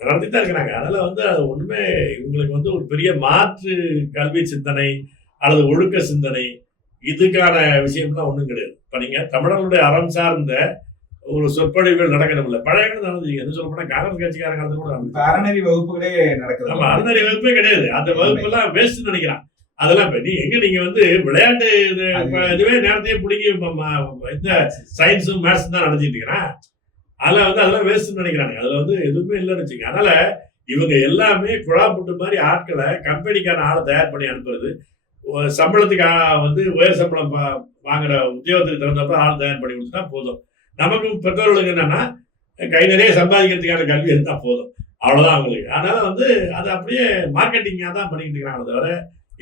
நடந்துட்டு தான் இருக்கிறாங்க. அதனால வந்து அது ஒண்ணுமே இவங்களுக்கு வந்து ஒரு பெரிய மாற்று கல்வி சிந்தனை அல்லது ஒழுக்க சிந்தனை இதுக்கான விஷயம்லாம் ஒன்றும் கிடையாது. இப்போ நீங்க தமிழர்களுடைய அறம் சார்ந்த ஒரு சொற்பொழிவுகள் நடக்கணும் இல்லை, பழைய காலம் நடந்துச்சு. என்ன சொல்ல போனா காங்கிரஸ் கட்சிக்கார காலத்துல கூட அறநெறி வகுப்புகளே நடக்குது. ஆமா, அறநெறி வகுப்பே கிடையாது. அந்த வகுப்பு எல்லாம் வேஸ்ட் நினைக்கிறான். அதெல்லாம் இப்ப நீங்க வந்து விளையாட்டு இதுவே நேரத்தையே பிடிங்கி இந்த சயின்ஸும் மேத்ஸும் தான் நடத்திட்டு இருக்கிறான். அதுல வந்து அதெல்லாம் வேஸ்ட்னு நினைக்கிறாங்க. அதுல வந்து எதுவுமே இல்லைன்னு வச்சுங்க. அதனால இவங்க எல்லாமே குழாப்புட்டு மாதிரி ஆட்களை, கம்பெனிக்கான ஆளை தயார் பண்ணி அனுப்புறது, சம்பளத்துக்கு வந்து உயர் சம்பளம் வாங்குற உத்தியோகத்துக்கு தகுந்தப்ப ஆள் தயார் பண்ணி கொடுத்துட்டா போதும். நமக்கு பெற்றோர்களுக்கு என்னன்னா கை நிறைய சம்பாதிக்கிறதுக்கான கல்வி இருந்தா போதும், அவ்வளவுதான் அவங்களுக்கு. அதனால வந்து அது அப்படியே மார்க்கெட்டிங்கா தான் பண்ணிட்டு இருக்கிறாங்க. தவிர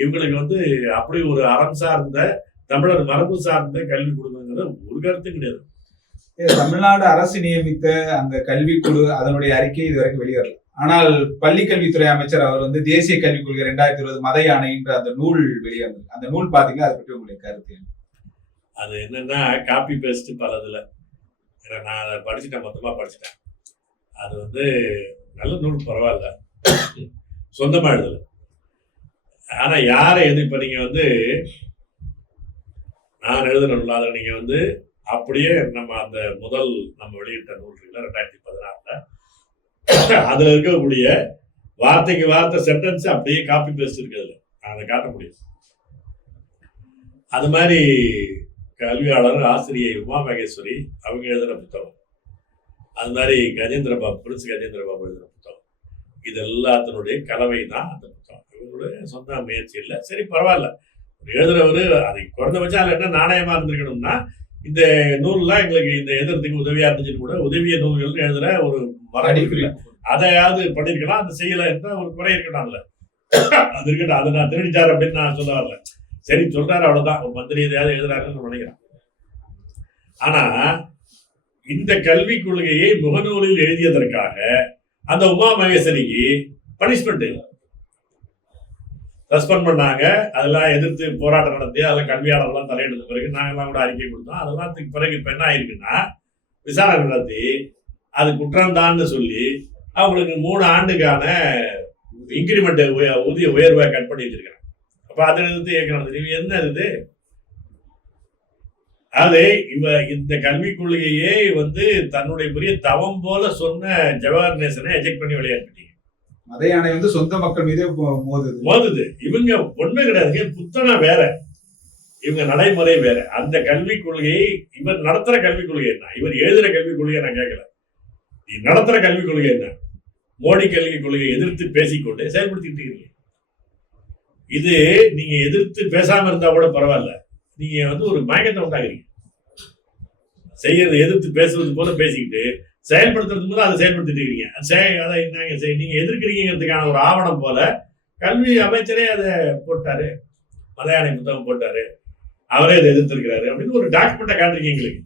இவங்களுக்கு வந்து அப்படி ஒரு அறம் சார்ந்த தமிழர் மரபு சார்ந்த கல்வி கொடுக்குங்கிறது ஒரு கருத்து கிடையாது. தமிழ்நாடு அரசு நியமித்த அந்த கல்விக்குழு அதனுடைய அறிக்கை இதுவரைக்கும் வெளிவரல. ஆனால் பள்ளிக்கல்வித்துறை அமைச்சர் அவர் வந்து தேசிய கல்விக் கொள்கை 2020 மத யானைன்ற அந்த நூல் வெளியானது. அந்த நூல் பாத்தீங்கன்னா அதை பற்றி உங்களுடைய கருத்து? அது என்னன்னா காப்பி பேஸ்ட் பலதுல நான் அதை படிச்சுட்டேன், மொத்தமா படிச்சுட்டேன். அது வந்து நல்ல நூல், பரவாயில்ல, சொந்தமா எழுதல. ஆனா யாரை இப்ப நீங்க வந்து நான் எழுதின நூல், அதை நீங்க வந்து அப்படியே நம்ம அந்த முதல் நம்ம வெளியிட்ட நூல் இருக்குல்ல 2016 அதுல இருக்கக்கூடிய வார்த்தைக்கு வார்த்தை சென்டென்ஸ் அப்படியே காப்பி பேஸ்ட் இருக்கிறதுல அதை காட்ட முடியும். அது மாதிரி கல்வியாளர் ஆசிரியை உமா மகேஸ்வரி அவங்க எழுதின புத்தகம், அது மாதிரி பிரின்ஸ் கஜேந்திர பாபு எழுதின புத்தகம், இது எல்லாத்தினுடைய கலவை தான் அந்த புத்தகம். இவங்களுடைய சொந்த முயற்சி இல்லை. சரி, பரவாயில்ல, எழுதுறவரு அதை குறைந்தபட்சம் அதில் என்ன நாணயமா இருந்திருக்கணும்னா, இந்த நூல்லாம் எங்களுக்கு இந்த எழுதுறதுக்கு உதவியா இருந்துச்சுன்னு கூட உதவிய நூல்கள் எழுதுற ஒரு மரபு இல்லை. அதையாவது பண்ணிருக்கலாம், அதை செய்யல என்ற ஒரு குறை இருக்கணும். அதுல அது இருக்கட்டும், அதை நான் திருடிட்டார் அப்படின்னு நான் சொல்ல வரல. சரி, சொல்றாரு, அவ்வளவுதான். ஒரு மந்திரி எதையாவது எழுதுறாருன்னு நினைக்கிறேன். ஆனா இந்த கல்விக் கொள்கையை முகநூலில் எழுதியதற்காக அந்த உமா மகேஸ்வரிக்கு பனிஷ்மெண்ட் சஸ்பெண்ட் பண்ணாங்க. அதெல்லாம் எதிர்த்து போராட்டம் நடத்தி அதெல்லாம் கல்வியாளர்லாம் தலையெடுத்த பிறகு நாங்கெல்லாம் கூட அறிக்கை கொடுத்தோம். அதெல்லாம் பிறகு இப்ப என்ன ஆயிருக்குன்னா, விசாரணை நடத்தி அது குற்றம்தான்னு சொல்லி அவங்களுக்கு 3 ஆண்டுக்கான இன்கிரிமெண்ட் ஊதிய உயர்வை கட் பண்ணி வச்சிருக்காங்க. அப்ப அதை எதிர்த்து கேட்கணும், என்ன இது? அது இந்த கல்விக் கொள்கையே வந்து தன்னுடைய பெரிய தவம் போல சொன்ன ஜவஹர் நேசனை எஜெக்ட் பண்ணி விளையாட்டுட்டீங்க. மத யானை வந்து சொந்த மக்கள் மீது மோதுது. இவங்க ஒண்ணு கிடையாது, புத்தனா வேற, இவங்க நடைமுறை வேற. அந்த கல்விக் கொள்கையை இவர் நடத்துற கல்விக் கொள்கை என்ன, இவர் எழுதுற கல்விக் கொள்கையை நான் கேட்கல. நடத்துற கல்விக் கொள்கை என்ன? மோடி கல்விக் கொள்கையை எதிர்த்து பேசிக்கொண்டு செயல்படுத்திட்டு இருக்கீங்க. இது நீங்க எதிர்த்து பேசாம இருந்தா கூட பரவாயில்ல, நீங்க வந்து ஒரு மயக்கத்தை உண்டாகிறீங்க. செய்யறது எதிர்த்து பேசுறது போல பேசிக்கிட்டு செயல்படுத்துறது போல அதை செயல்படுத்திட்டு இருக்கீங்க. அதை நீங்க எதிர்க்கிறீங்கிறதுக்கான ஒரு ஆவணம் போல கல்வி அமைச்சரே அதை போட்டாரு, மத யானை புத்தகம் போட்டாரு, அவரே அதை எதிர்த்திருக்கிறாரு அப்படின்னு ஒரு டாக்குமெண்ட்டை காட்டுறீங்க எங்களுக்கு.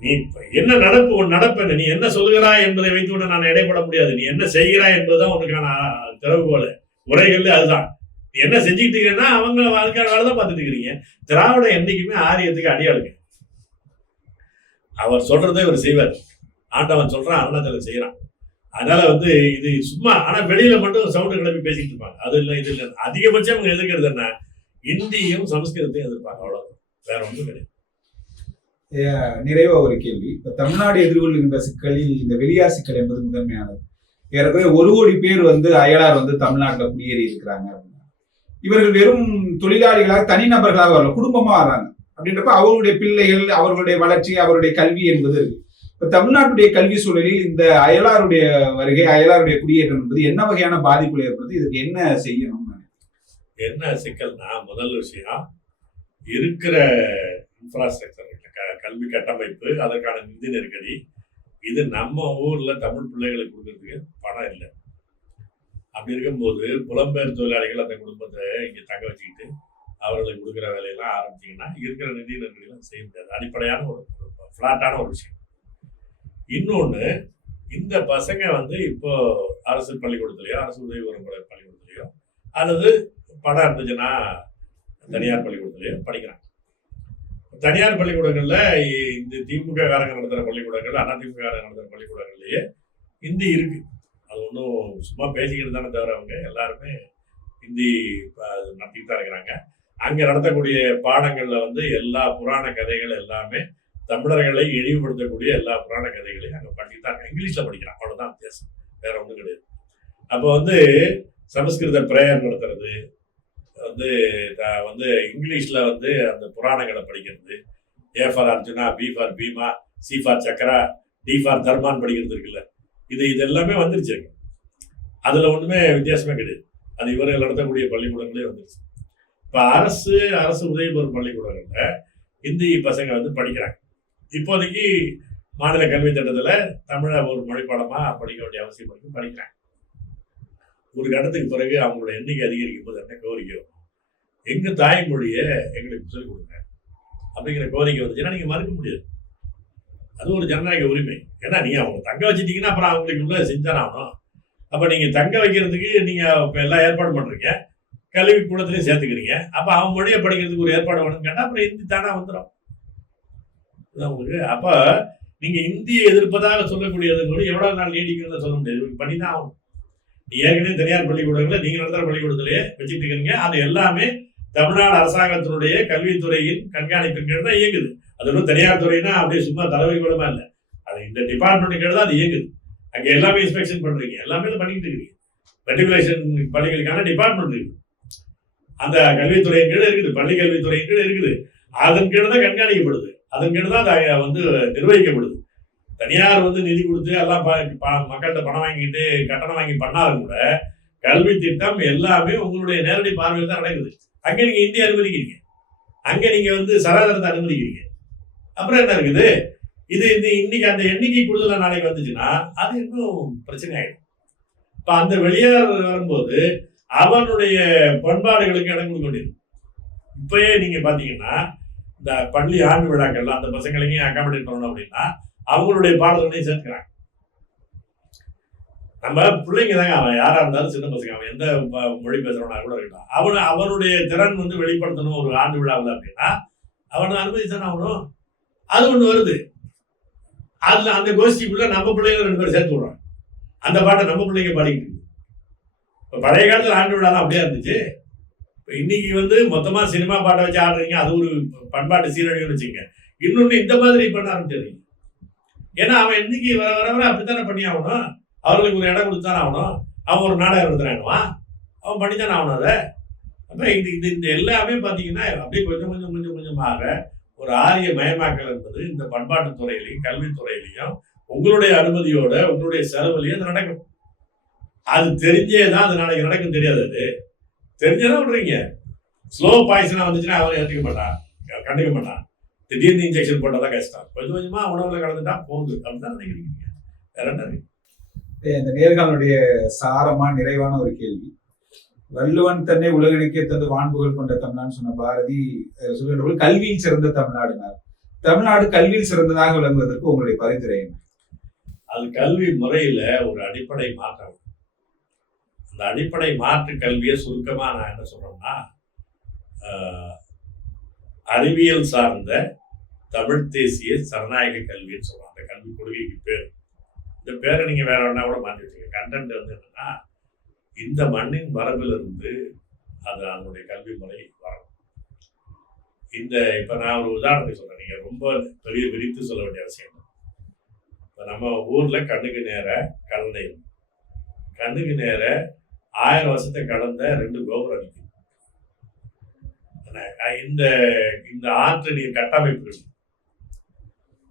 நீ என்ன நடப்பு என்ன, நீ என்ன சொல்லுகிறாய் என்பதை வைத்து நான் இடைப்பட முடியாது. நீ என்ன செய்கிறாய் என்பதுதான் உனக்கான திறவுகோல். உரைகள் அதுதான். நீ என்ன செஞ்சுக்கிட்டு இருக்கீங்கன்னா அவங்க அதுக்கான வேலை தான் பார்த்துட்டு இருக்கிறீங்க. திராவிட என்னைக்குமே ஆரியத்துக்கு அடியாளுங்க. அவர் சொல்றதை இவர் செய்வார், ஆண்டவன் சொல்றான், அருணாச்சலம் செய்யறான். அதனால வந்து இது சும்மா, ஆனா வெளியில மட்டும் சவுண்டு கிளம்பி பேசிட்டு இருப்பாங்க. அது இல்லை, இது இல்லை. அதிகபட்சம் அவங்க எதிர்க்கிறது என்ன, இந்தியும் சமஸ்கிருதத்தையும் எதிர்ப்பாங்க, அவ்வளவுதான், வேற ஒன்றும் கிடையாது. நிறைவா ஒரு கேள்வி. இப்ப தமிழ்நாடு எதிர்கொள்கின்ற சிக்கலில் இந்த வெளியார் சிக்கல் என்பது முதன்மையானது. ஏறக்குறைய 1 கோடி பேர் வந்து அயலார் வந்து தமிழ்நாட்டில் குடியேறி இருக்கிறாங்க. இவர்கள் வெறும் தொழிலாளிகளாக, தனிநபர்களாக வரல, குடும்பமா வர்றாங்க. அப்படின்றப்ப அவர்களுடைய பிள்ளைகள், அவர்களுடைய வளர்ச்சி, அவருடைய கல்வி என்பது இருக்கு. இப்ப தமிழ்நாட்டுடைய கல்வி சூழலில் இந்த அயலாருடைய வருகை, அயலாருடைய குடியேற்றம் என்பது என்ன வகையான பாதிப்புகள் ஏற்படுது? இதுக்கு என்ன செய்யணும்? என்ன சிக்கல்னா, முதல் விஷயம் இருக்கிற இன்ஃப்ராஸ்ட்ரக்சர், கல்வி கட்டமைப்பு, அதற்கான நிதி நெருக்கடி. இது நம்ம ஊர்ல தமிழ் பிள்ளைகளுக்கு கொடுக்கறதுக்கு பணம் இல்லை. அப்படி இருக்கும்போது புலம்பெயர் தொழிலாளிகள் அந்த குடும்பத்தை இங்க தங்க வச்சுக்கிட்டு அவர்களுக்கு கொடுக்குற வேலையெல்லாம் ஆரம்பிச்சிங்கன்னா இருக்கிற நிதி நெருக்கடியெல்லாம் செய்ய முடியாது. அடிப்படையான ஒரு ஃபிளாட்டான ஒரு விஷயம். இன்னொன்று, இந்த பசங்க வந்து இப்போ அரசு பள்ளிக்கூடத்துலையோ, அரசு உதவி பெறும் பள்ளிக்கூடத்துலையோ, அல்லது பணம் இருந்துச்சுன்னா தனியார் பள்ளிக்கூடத்துலையோ படிக்கிறாங்க. தனியார் பள்ளிக்கூடங்கள்ல இந்த திமுக காரங்க நடத்துகிற பள்ளிக்கூடங்கள், அதிமுக காரங்க நடத்துகிற பள்ளிக்கூடங்கள்லயே ஹிந்தி இருக்கு. அது ஒன்றும் சும்மா பேசிக்கிட்டு தானே தவிர அவங்க எல்லாருமே ஹிந்தி நடத்திட்டு தான் இருக்கிறாங்க. அங்க நடத்தக்கூடிய பாடங்கள்ல வந்து எல்லா புராண கதைகள் எல்லாமே தமிழர்களை இழிவுபடுத்தக்கூடிய எல்லா புராண கதைகளையும் அங்க படிச்சுட்டாங்க. இங்கிலீஷ்ல படிக்கிறாங்க, அவ்வளவுதான் வித்தியாசம், வேற ஒன்றும் கிடையாது. அப்போ வந்து சமஸ்கிருத பிரேயர் நடத்துறது வந்து இங்கிலீஷ்ல வந்து அந்த புராணங்களை படிக்கிறது, A for Arjuna, B for Bhima, C for chakra, D for Dharman படிக்கிறது இருக்குல்ல, இது எல்லாமே வந்துருச்சு. அதுல ஒண்ணுமே வித்தியாசமே கிடையாது. அது இவர்கள் நடத்தக்கூடிய பள்ளிக்கூடங்களே வந்துருச்சு. இப்ப அரசு உதவி பெறும் பள்ளிக்கூடங்கள்ல ஹிந்தி பசங்க வந்து படிக்கிறாங்க. இப்போதைக்கு மாநில கல்வி திட்டத்துல தமிழை ஒரு மொழிப்பாடமா படிக்க வேண்டிய அவசியம் இருக்கு, படிக்கிறாங்க. ஒரு கட்டத்துக்கு பிறகு அவங்களோட எண்ணிக்கை அதிகரிக்கும் போது என்ன கோரிக்கை வரும், எங்க தாய்மொழியை எங்களுக்கு சொல்லிக் கொடுங்க அப்படிங்கிற கோரிக்கை வந்துச்சுன்னா நீங்க மறுக்க முடியாது. அது ஒரு ஜனநாயக உரிமை. ஏன்னா நீங்க அவங்க தங்க வச்சுட்டீங்கன்னா அப்புறம் அவங்களுக்கு உள்ள செஞ்சுதானே ஆகணும். அப்ப நீங்க தங்க வைக்கிறதுக்கு நீங்க இப்ப எல்லா ஏற்பாடு பண்றீங்க, கல்வி கூடத்திலையும் சேர்த்துக்கிறீங்க. அப்ப அவன் மொழியை படிக்கிறதுக்கு ஒரு ஏற்பாடு வேணும்னு கேட்டா அப்புறம் ஹிந்தி தானா வந்துடும் உங்களுக்கு. அப்ப நீங்க இந்தியை எதிர்ப்பதாக சொல்லக்கூடியது கூட எவ்வளவு நாள் நீடிக்குன்னு சொல்ல முடியாது, பண்ணிதான் ஆகணும். நீ ஏற்கனவே தனியார் பள்ளிக்கூடங்களை நீங்க நடத்துற பள்ளிக்கூடத்திலேயே வச்சுட்டு இருக்கீங்க. அது எல்லாமே தமிழ்நாடு அரசாங்கத்தினுடைய கல்வித்துறையின் கண்காணிப்பின் கீழ் தான் இயங்குது. அது ஒன்றும் தனியார் துறைனா அப்படியே சும்மா தலைமை கூடமா இல்லை, அது இந்த டிபார்ட்மெண்ட் கீழ் தான் அது இயங்குது. அங்கே எல்லாமே இன்ஸ்பெக்ஷன் பண்றீங்க, எல்லாமே பண்ணிட்டு இருக்கீங்க. மெட்ரிகுலேஷன் பள்ளிகளுக்கான டிபார்ட்மெண்ட் இருக்கு, அந்த கல்வித்துறையின் கீழே இருக்குது, பள்ளி கல்வித்துறையின் கீழே இருக்குது. அதன் கீழே தான் கண்காணிக்கப்படுது, அதன் கீழே தான் வந்து நிர்வகிக்கப்படுது. தனியார் வந்து நிதி கொடுத்து எல்லாம் மக்கள்கிட்ட பணம் வாங்கிட்டு கட்டணம் வாங்கி பண்ணாலும் கூட கல்வி திட்டம் எல்லாமே உங்களுடைய நேரடி பார்வையில் தான் நடக்குது. அங்கே நீங்க இந்திய அனுமதிக்கிறீங்க, அங்கே நீங்க வந்து சராதரத்தை அனுமதிக்கிறீங்க. அப்புறம் என்ன இருக்குது? இது இன்னைக்கு அந்த எண்ணிக்கை கூடுதலா நாளைக்கு வந்துச்சுன்னா அது இன்னும் பிரச்சனை ஆயிடும். இப்ப அந்த வெளியார் வரும்போது அவனுடைய பண்பாடுகளுக்கு இடம் கொடுக்க வேண்டியது. இப்பயே நீங்க பாத்தீங்கன்னா இந்த பள்ளி ஆண்டு விழாக்கள்ல அந்த பசங்களையும் அகாமடேட் பண்ணணும் அப்படின்னா அவங்களுடைய பாடல்களையும் சேர்த்துக்கிறாங்க. நம்ம பிள்ளைங்க தாங்க, அவன் யாரா இருந்தாலும் சின்ன பசங்க, அவன் எந்த மொழி பேசுறவனா கூட இருக்கலாம், அவனுடைய திறன் வந்து வெளிப்படுத்தணும் ஒரு ஆண்டு விழாவில் அப்படின்னா அவனை அனுமதித்தானே ஆகணும். அது ஒண்ணு வருது, அதுல அந்த கோஷ்டிக்குள்ள நம்ம பிள்ளைங்க 2 பேரும் சேர்த்து விடுறாங்க, அந்த பாட்டை நம்ம பிள்ளைங்க பாடிக்கிட்டு. இப்ப பழைய காலத்துல ஆண்டு விழாலாம் அப்படியே இருந்துச்சு. இப்ப இன்னைக்கு வந்து மொத்தமா சினிமா பாட்டை வச்சு ஆடுறீங்க, அது ஒரு பண்பாட்டு சீரழிவுன்னு வச்சுங்க. இன்னொன்னு இந்த மாதிரி பண்ண ஆரம்பிச்சிடுறீங்க. ஏன்னா அவன் இன்னைக்கு வர வர வர அப்படித்தானே பண்ணி ஆகணும், அவர்களுக்கு ஒரு இடம் கொடுத்தானே ஆகணும். அவன் ஒரு நாடகம் எடுத்துறானுவான், அவன் பண்ணித்தானே ஆகணும் அதை. அப்ப இந்த எல்லாமே பாத்தீங்கன்னா அப்படியே கொஞ்சமாக ஒரு ஆரிய மயமாக்கல் என்பது இந்த பண்பாட்டு துறையிலையும் கல்வித்துறையிலையும் உங்களுடைய அனுமதியோட உங்களுடைய செலவுலையும் அது நடக்கும். அது தெரிஞ்சேதான் அது நாளைக்கு நடக்கும். தெரியாது, அது தெரிஞ்சதான் விடுறீங்க. ஸ்லோ பாய்சனா வந்துச்சுன்னா அவரை ஏற்றுக்க மாட்டான், கண்டுக்க மாட்டான். திடீர்னு இன்ஜெக்ஷன் போட்டாதான் கஷ்டம், கொஞ்சமா உணவுல கலந்துட்டா போகுது அப்படிதான் நினைக்கிறீங்க. வேற என்ன? இந்த நேர்காணலுடைய சாரமா நிறைவான ஒரு கேள்வி. வள்ளுவன் தன்னை உலகனுக்கே தந்து வான்புகள் கொண்ட தமிழ்நாடு சொன்ன பாரதி சொல்கின்ற கல்வியில் சிறந்த தமிழ்நாடுனார். தமிழ்நாடு கல்வியில் சிறந்ததாக விளங்குவதற்கு உங்களுடைய பரிந்துரை என்ன? அது கல்வி முறையில ஒரு அடிப்படை மாற்றம். அந்த அடிப்படை மாற்று கல்வியை சுருக்கமா நான் என்ன சொல்றேன்னா, அறிவியல் சார்ந்த தமிழ் தேசிய ஜனநாயக கல்வின்னு சொல்றோம். அந்த கல்வி கொள்கைக்கு பேர், இந்த பேரை நீங்க வேற ஒன்னா கூட மாற்றி வச்சுக்க. கண்டென்ட் வந்து என்னன்னா, இந்த மண்ணின் மரபிலிருந்து அது அதனுடைய கல்வி முறை வரணும். இப்ப நான் ஒரு உதாரணத்துக்கு சொல்றேன், நீங்க ரொம்ப பெரிய விரித்து சொல்ல வேண்டிய அவசியம் இல்லை. இப்ப நம்ம ஊர்ல கண்ணுக்கு நேர கல்லணை, கண்ணுக்கு நேர 1000 வருஷத்தை கடந்த 2 கோபுரம் நிற்குது. இந்த ஆற்று நீர் கட்டமைப்புகள்,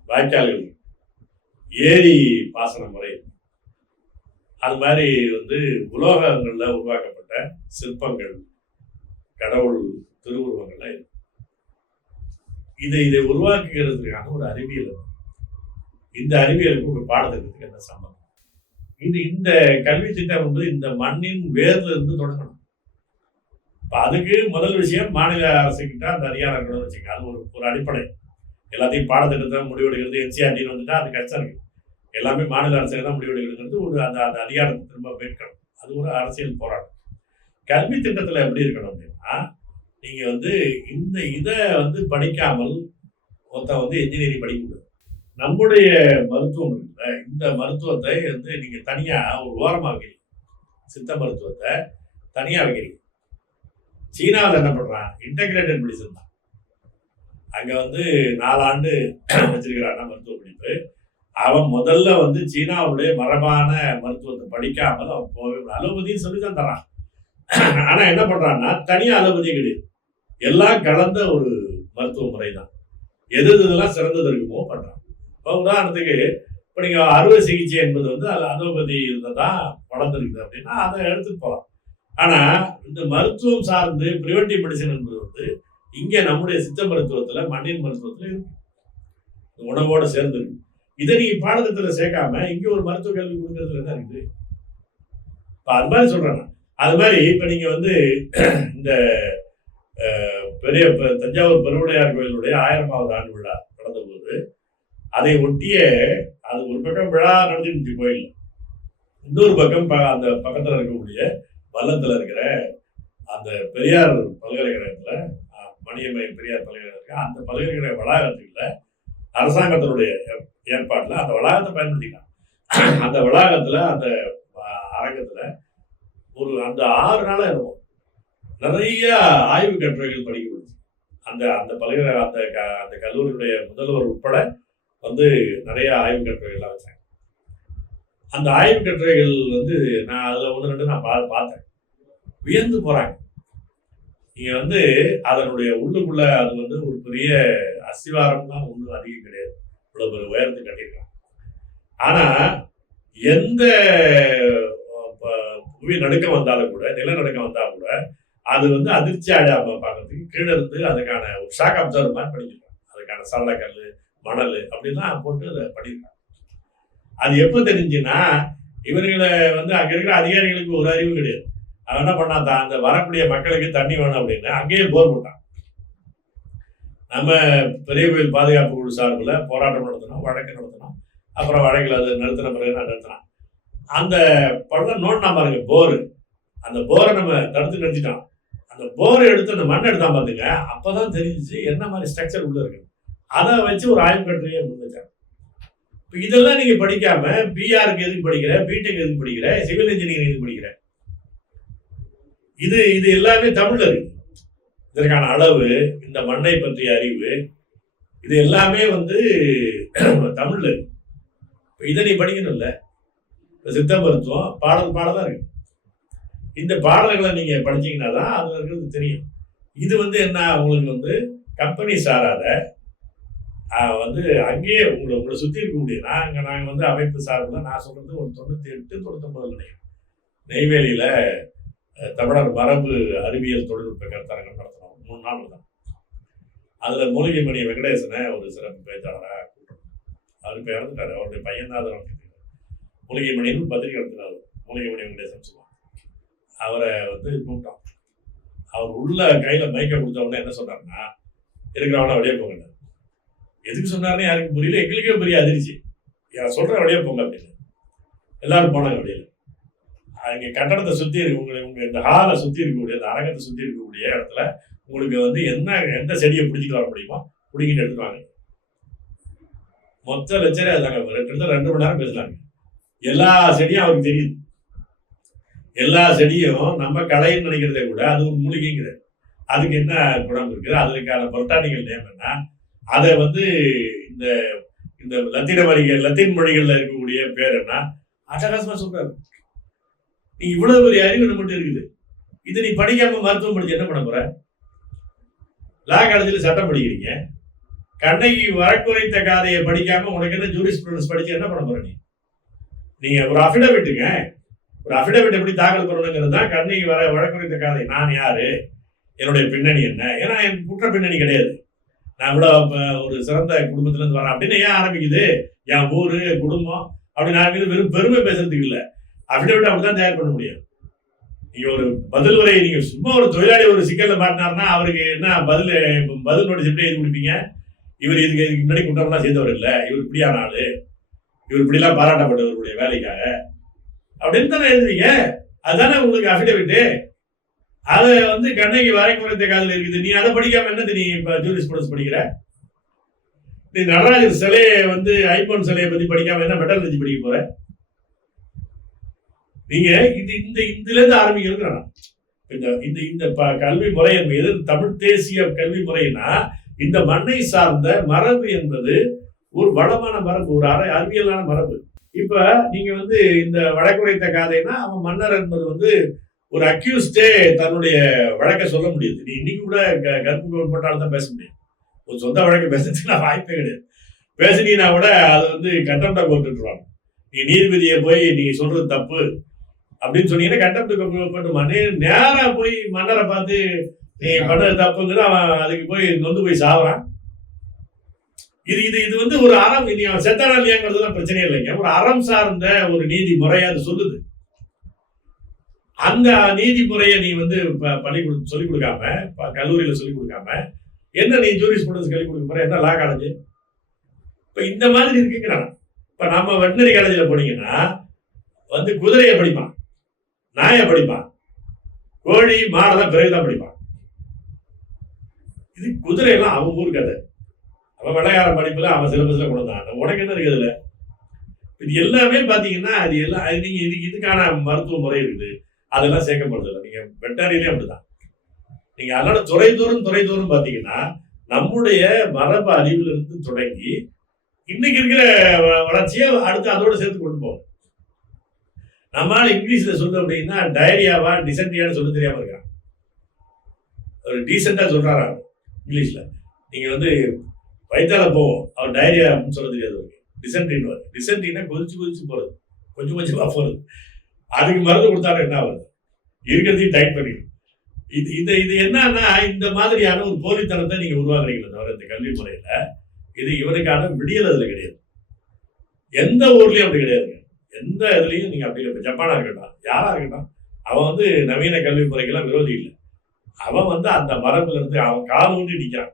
வாய்க்கால்கள், ஏரி பாசன முறை, அது மாதிரி வந்து உலோகங்கள்ல உருவாக்கப்பட்ட சிற்பங்கள், கடவுள் திருவுருவங்கள்லாம் இருக்கு. இதை உருவாக்குகிறதுக்கான ஒரு அறிவியல். இந்த அறிவியலுக்கு ஒரு பாடத்திட்டத்துக்கு என்ன சம்பந்தம்? இந்த கல்வி திட்டம் வந்து இந்த மண்ணின் வேர்ல இருந்து தொடங்கணும். இப்ப அதுக்கு முதல் விஷயம் மாநில அரசுகிட்ட அந்த அதிகாரங்களை வச்சுங்க. அது ஒரு அடிப்படை. எல்லாத்தையும் பாடத்திட்டத்தை முடிவெடுக்கிறது என்சிஆர்டின்னு வந்துட்டா அது கஷ்டம் இருக்கு. எல்லாமே மாநில அரசுக்கு தான் முடிவெடுக்கிறது. ஒரு அந்த அதிகாரத்தை திரும்ப மீட்கணும். அது ஒரு அரசியல் போராட்டம். கல்வி திட்டத்துல எப்படி இருக்கணும் அப்படின்னா, நீங்க வந்து இதை வந்து படிக்காமல் ஒருத்தன் வந்து இன்ஜினியரிங் படிக்கக்கூடாது. நம்முடைய மருத்துவம் இருக்குல்ல, இந்த மருத்துவத்தை வந்து நீங்க தனியா ஒரு ஓரமா வைக்கிறீங்க. சித்த மருத்துவத்தை தனியா வைக்கிறீங்க. சீனாவில் என்ன பண்றான்? இன்டகிரேட்டட் மெடிசன் தான். அங்க வந்து 4 ஆண்டு வச்சிருக்கிறான் மருத்துவ படிப்பு. அவன் முதல்ல வந்து சீனாவுடைய மரபான மருத்துவத்தை படிக்காமல் அவன் போகவே அலோபதியும் சொல்லிதான் தரான். ஆனா என்ன பண்றான்னா, தனியா அலோபதியும் கிடையாது, எல்லாம் கலந்த ஒரு மருத்துவ முறை தான். இதெல்லாம் சிறந்தது இருக்குமோ பண்றான். இப்போ உதாரணத்துக்கு இப்போ நீங்க அறுவை சிகிச்சை என்பது வந்து அலோபதி தான் வளர்ந்துருக்குது அப்படின்னா அதை எடுத்துட்டு போகலாம். ஆனா இந்த மருத்துவம் சார்ந்து பிரிவென்டிவ் மெடிசன் என்பது வந்து இங்க நம்முடைய சித்த மருத்துவத்துல, மண்ணின் மருத்துவத்துல இருக்கு, உணவோட சேர்ந்து இருக்கு. இதை நீங்க பாடத்திட்டத்துல சேர்க்காம இங்க ஒரு மருத்துவ கல்வி கொடுக்கறதுல என்ன இருக்குது? இப்ப அது மாதிரி சொல்றேன். அது மாதிரி இப்ப நீங்க வந்து இந்த பெரிய தஞ்சாவூர் பெருவுடையார் கோயிலுடைய 1000வது ஆண்டு விழா நடந்த போது அதை ஒட்டிய அது ஒரு பக்கம் விழா நடந்துட்டு கோயில், இன்னொரு பக்கம் அந்த பக்கத்துல இருக்கக்கூடிய வல்லத்துல இருக்கிற அந்த பெரியார் பல்கலைக்கழகத்துல, மணியம்மை பெரியார் பல்கலைக்கழகம், அந்த பல்கலைக்கழக வளாகத்துல அரசாங்கத்தினுடைய ஏற்பாட்டுல அந்த வளாகத்தை பயன்படுத்திக்கலாம். அந்த வளாகத்துல அந்த அரங்கத்துல அந்த 6 நாளா இருக்கும் நிறைய ஆய்வு கட்டுரைகள் படிக்கப்படுது. அந்த அந்த பல்கலைக்கழக அந்த கல்லூரியுடைய முதல்வர் உட்பட நிறைய ஆய்வு கட்டுரைகள்லாம் வச்சாங்க. அந்த ஆய்வு கட்டுரைகள் நான் அதுல 1-2 நான் பார்த்தேன், வியந்து போறாங்க. நீங்க அதனுடைய உள்ளுக்குள்ள அது ஒரு பெரிய அஸ்திவாரம்லாம் ஒன்றும் அதிகம் கிடையாது, இவ்வளவு பெரிய உயரத்துக்கு கட்டிருக்காங்க. ஆனா எந்த புவி நடுக்கம் வந்தாலும் கூட, நிலநடுக்கம் வந்தா கூட அது அதிர்ச்சி ஆடாம பார்க்கறதுக்கு கீழே இருந்து அதுக்கான ஒரு ஷாக் அப்சர்வர் மாதிரி பண்ணிருக்காங்க. அதுக்கான சரளக்கல், மணல் அப்படிலாம் போட்டு அதை பண்ணிருக்காங்க. அது எப்ப தெரிஞ்சுன்னா, இவர்களை அங்க இருக்கிற அதிகாரிகளுக்கு ஒரு அறிவு கிடையாது. அவன் என்ன பண்ணான், அந்த வரக்கூடிய மக்களுக்கு தண்ணி வேணும் அப்படின்னு அங்கேயே போர் போட்டான். நம்ம பெரிய கோயில் பாதுகாப்பு குழு சார்பில் போராட்டம் நடத்தினோம், வழக்கு நடத்தினோம். அப்புறம் வழக்கில் அது நிறுத்தின பிறகு நான் நிறுத்தினான். அந்த பள்ளம் நோண்டினா பாருங்க போரு, அந்த போரை நம்ம தடுத்து நிறுத்திட்டோம். அந்த போரை எடுத்து அந்த மண்ணை எடுத்தா பாத்துங்க, அப்பதான் தெரிஞ்சிச்சு என்ன மாதிரி ஸ்ட்ரக்சர் உள்ள இருக்கு. அதை வச்சு ஒரு ஆய்வு கட்டுரையே முடிஞ்சாங்க. இதெல்லாம் நீங்க படிக்காம பிஆருக்கு எதுக்கு படிக்கிற, பிடெக் எதுக்கு படிக்கிற, சிவில் இன்ஜினியரிங் எதுக்கு படிக்கிற? இது எல்லாமே தமிழ்ல இருக்கு. இதற்கான அளவு, இந்த மண்ணை பற்றிய அறிவு, இது எல்லாமே தமிழ்ல இருக்கு. இதை நீ படிக்கணும்ல. சித்த மருத்துவம் பாடதான் இருக்கு. இந்த பாடல்களை நீங்க படிச்சீங்கன்னா தான் அதுல இருக்கிறது தெரியும். இது என்ன உங்களுக்கு கம்பெனி சாராத அங்கேயே உங்களை சுத்தி இருக்கக்கூடிய நாங்க அமைப்பு சார்பில் நான் சொல்றது ஒரு 98-99 நினைக்கிறேன், நெய்வேலியில தமிழர் மரபு அறிவியல் தொழில்நுட்ப கருத்தரங்கம் நடத்தினோம். 3 நாள் தான். அதுல மூலிகை மணி வெங்கடேசனை ஒரு சிறப்பு பேச்சாளராக கூட்டம். அவரு இப்ப இறந்துட்டாரு, அவருடைய பையன் தான் அதை நடத்திட்டு மூலிகை மணின்னு பத்திரிகை நடத்தினார். மூலிகை மணி வெங்கடேசன் சொல்லுவாங்க. அவரை கூப்பிட்டோம். அவர் உள்ள கையில மைக்க கொடுத்த உடனே என்ன சொன்னார்னா, இருக்கிறவங்கள வெளியே போங்க. எதுக்கு சொன்னாருன்னு யாருக்கும் புரியல, எங்களுக்கே பெரிய அதிர்ச்சி. சொல்ற வெளியே போங்க அப்படின்னு எல்லாரும் போனாங்க வெளியில. அங்கே கட்டடத்தை சுத்தி உங்க இந்த ஹாலை சுத்தி இருக்கக்கூடிய, இந்த அரங்கத்தை சுத்தி இருக்கக்கூடிய இடத்துல உங்களுக்கு எந்த செடியை பிடிச்சிட்டு வர முடியுமோ பிடிக்கிட்டு எடுத்துருவாங்க. மொத்த லட்சரே அதுதாங்க. 2 மணி நேரம் பேசலாங்க. எல்லா செடியும் அவருக்கு தெரியுது. எல்லா செடியும் நம்ம கலைன்னு நினைக்கிறதே கூட அது ஒரு மூலிகைங்கிறது. அதுக்கு என்ன குணம் இருக்குது, அதுக்கான பொட்டானிக்கல் நேம் என்ன, அதை இந்த இந்த லத்தீன் மொழிகள்ல இருக்கக்கூடிய பேர் என்ன, அட்டகாசமா சொல்றாரு. நீ இவ்வளவு பெரிய அறிவு நம்மகிட்ட இருக்குது, இதை நீ படிக்காம மருத்துவம் படிச்சு என்ன பண்ண போற? லா காலேஜில் சட்டம் படிக்கிறீங்க, கண்ணகி வழக்குரைத்த காதையை படிக்காம உனக்கு என்ன ஜூரிஸ்ப்ரூடன்ஸ் படிச்சு என்ன பண்ண போற? நீங்க ஒரு அஃபிடவிட்டுங்க, ஒரு அஃபிடவிட் எப்படி தாக்கல் பண்ணணுங்கிறது தான் கண்ணகி வழக்குரைத்த காதை. நான் யாரு, என்னுடைய பின்னணி என்ன, ஏன்னா என் குற்ற பின்னணி கிடையாது, நான் இவ்வளவு ஒரு சிறந்த குடும்பத்துல இருந்து வரேன் அப்படின்னு ஏன் ஆரம்பிக்குது? என் ஊரு, குடும்பம் அப்படி நான் வெறும் பெருமை பேசுறதுக்கு இல்லை. அஃபிடவிட் அப்படிதான் தயார் பண்ண முடியும். நீங்க ஒரு பதில் உரை, நீங்க சும்மா ஒரு தொழிலாளி ஒரு சிக்கல்ல மாட்டினாருன்னா அவருக்கு என்ன பதில் நோட்டீஸ் எப்படி எழுதி கொடுப்பீங்க? இவர் இதுக்கு முன்னாடி குற்றம்லாம் செய்தவர் இல்லை, இவர் இப்படியான ஆளு, இவர் இப்படிலாம் பாராட்டப்பட்டவருடைய வேலைக்காக அப்படின்னு தானே எழுதுவீங்க. அதுதானே உங்களுக்கு அஃபிடவிட்டு. அதை கண்ணகி வரைக்குறைத்த காதல் இருக்குது. நீ அதை படிக்காம என்னது நீ இப்ப ஜூரிஸ்ப்ரூடன்ஸ் படிக்கிற? நீ நடராஜர் சிலையை ஐபோன் சிலையை பத்தி படிக்காம என்ன மெட்டாலஜி படிக்க போற? நீங்க இதுல இருந்து ஆரம்பிக்கிறது. இந்த கல்வி முறை என்பது தமிழ் தேசிய கல்வி முறைனா, இந்த மண்ணை சார்ந்த மரபு என்பது ஒரு வளமான மரபு, ஒரு அறிவியலான மரபு. இப்ப நீங்க இந்த வழக்குரைத்த காதைனா, அவன் மன்னர் என்பது ஒரு அக்யூஸ்டே தன்னுடைய வழக்கை சொல்ல முடியுது. நீ இன்னைக்கு கூட கருப்பு போட்டாலும் தான் பேச முடியும். ஒரு சொந்த வழக்கு பேசுறதுக்கு வாய்ப்பே கிடையாது. பேசினீங்கன்னா கூட அது கண்டெம்டா போட்டுருவாங்க. நீ நீதிபதியை போய் நீ சொல்றது தப்பு அப்படின்னு சொன்னீங்கன்னா கண்டெம்ட் போட்டு நேரா போய் மன்னரை பார்த்து நீ பண்ணது தப்புங்கிற அவன் அதுக்கு போய் நொந்து போய் சாவறான். இது ஒரு அறம். நீ அவன் செத்தானா இல்லையாங்கிறதுலாம் பிரச்சனையே இல்லைங்க. ஒரு அறம் சார்ந்த ஒரு நீதி முறையை அது சொல்லுது. அந்த நீதிமுறையை நீ பள்ளிக்கூடம் சொல்லிக் கொடுக்காம, கல்லூரியில சொல்லிக் கொடுக்காம என்ன நீ ஜூரிஸ்ப்ரூடன்ஸ் சொல்லிக் கொடுக்க போற? என்ன லா காலேஜ்? இப்போ இந்த மாதிரி இருக்குங்கிறாங்க. இப்போ நம்ம வெட்டினரி காலேஜில் போனீங்கன்னா வந்து குதிரையை படிப்பான், நாயை படிப்பான், கோழி மாடெல்லாம் பிறகுதான் படிப்பான். இது குதிரையெல்லாம் அவன் ஊருக்கு கதை. அவன் வெள்ளைக்கார படிப்புல அவன் சிலபஸ்ல கொண்டு வந்தான். உனக்கு என்ன இருக்குதுல? இது எல்லாமே பாத்தீங்கன்னா அது எல்லாம் நீங்க இதுக்கான மருத்துவ முறை இருக்குது, அதெல்லாம் சேர்க்கப்படுது இல்லை. நீங்க வெட்டரியிலே அப்படிதான். நீங்க அதனால துறைதோறும் பாத்தீங்கன்னா நம்முடைய மரபு அறிவிலிருந்து தொடங்கி இன்னைக்கு இருக்கிற வளர்ச்சியை அடுத்து அதோட சேர்த்து கொண்டு போகும். நம்மளால இங்கிலீஷ்ல சொல்ல அப்படின்னா டயரியாவா டிசென்ட்ரியான்னு சொல்ல தெரியாம இருக்கான். ஒரு டீசெண்டா சொல்றாரா இங்கிலீஷ்ல. நீங்க வந்து வயிற்றால போவோம், அவர் டயரியா அப்படின்னு சொல்ல தெரியாது. டிசென்ட்ரின்னு டிசென்ட்ரினா கொதிச்சு போறது, கொஞ்சமா போறது. அதுக்கு மருந்து கொடுத்தாலும் என்ன ஆகுது? இருக்கிறதையும் டைட் பண்ணிடும். இது என்னன்னா இந்த மாதிரியான ஒரு போலித்தனத்தை நீங்க உருவாக்குறீங்களே தவிர இந்த கல்வி முறையில இது இவனுக்கான விடியல் அதுல கிடையாது. எந்த ஊர்லயும் அப்படி கிடையாதுங்க. எந்த இதுலயும் நீங்க அப்படி இல்லை. ஜப்பானா இருக்கட்டும், யாரா இருக்கட்டும், அவன் வந்து நவீன கல்வி முறைக்கெல்லாம் விரோதி இல்லை. அவன் வந்து அந்த மரபுல இருந்து அவன் கால் ஊண்டி நிற்கிறான்.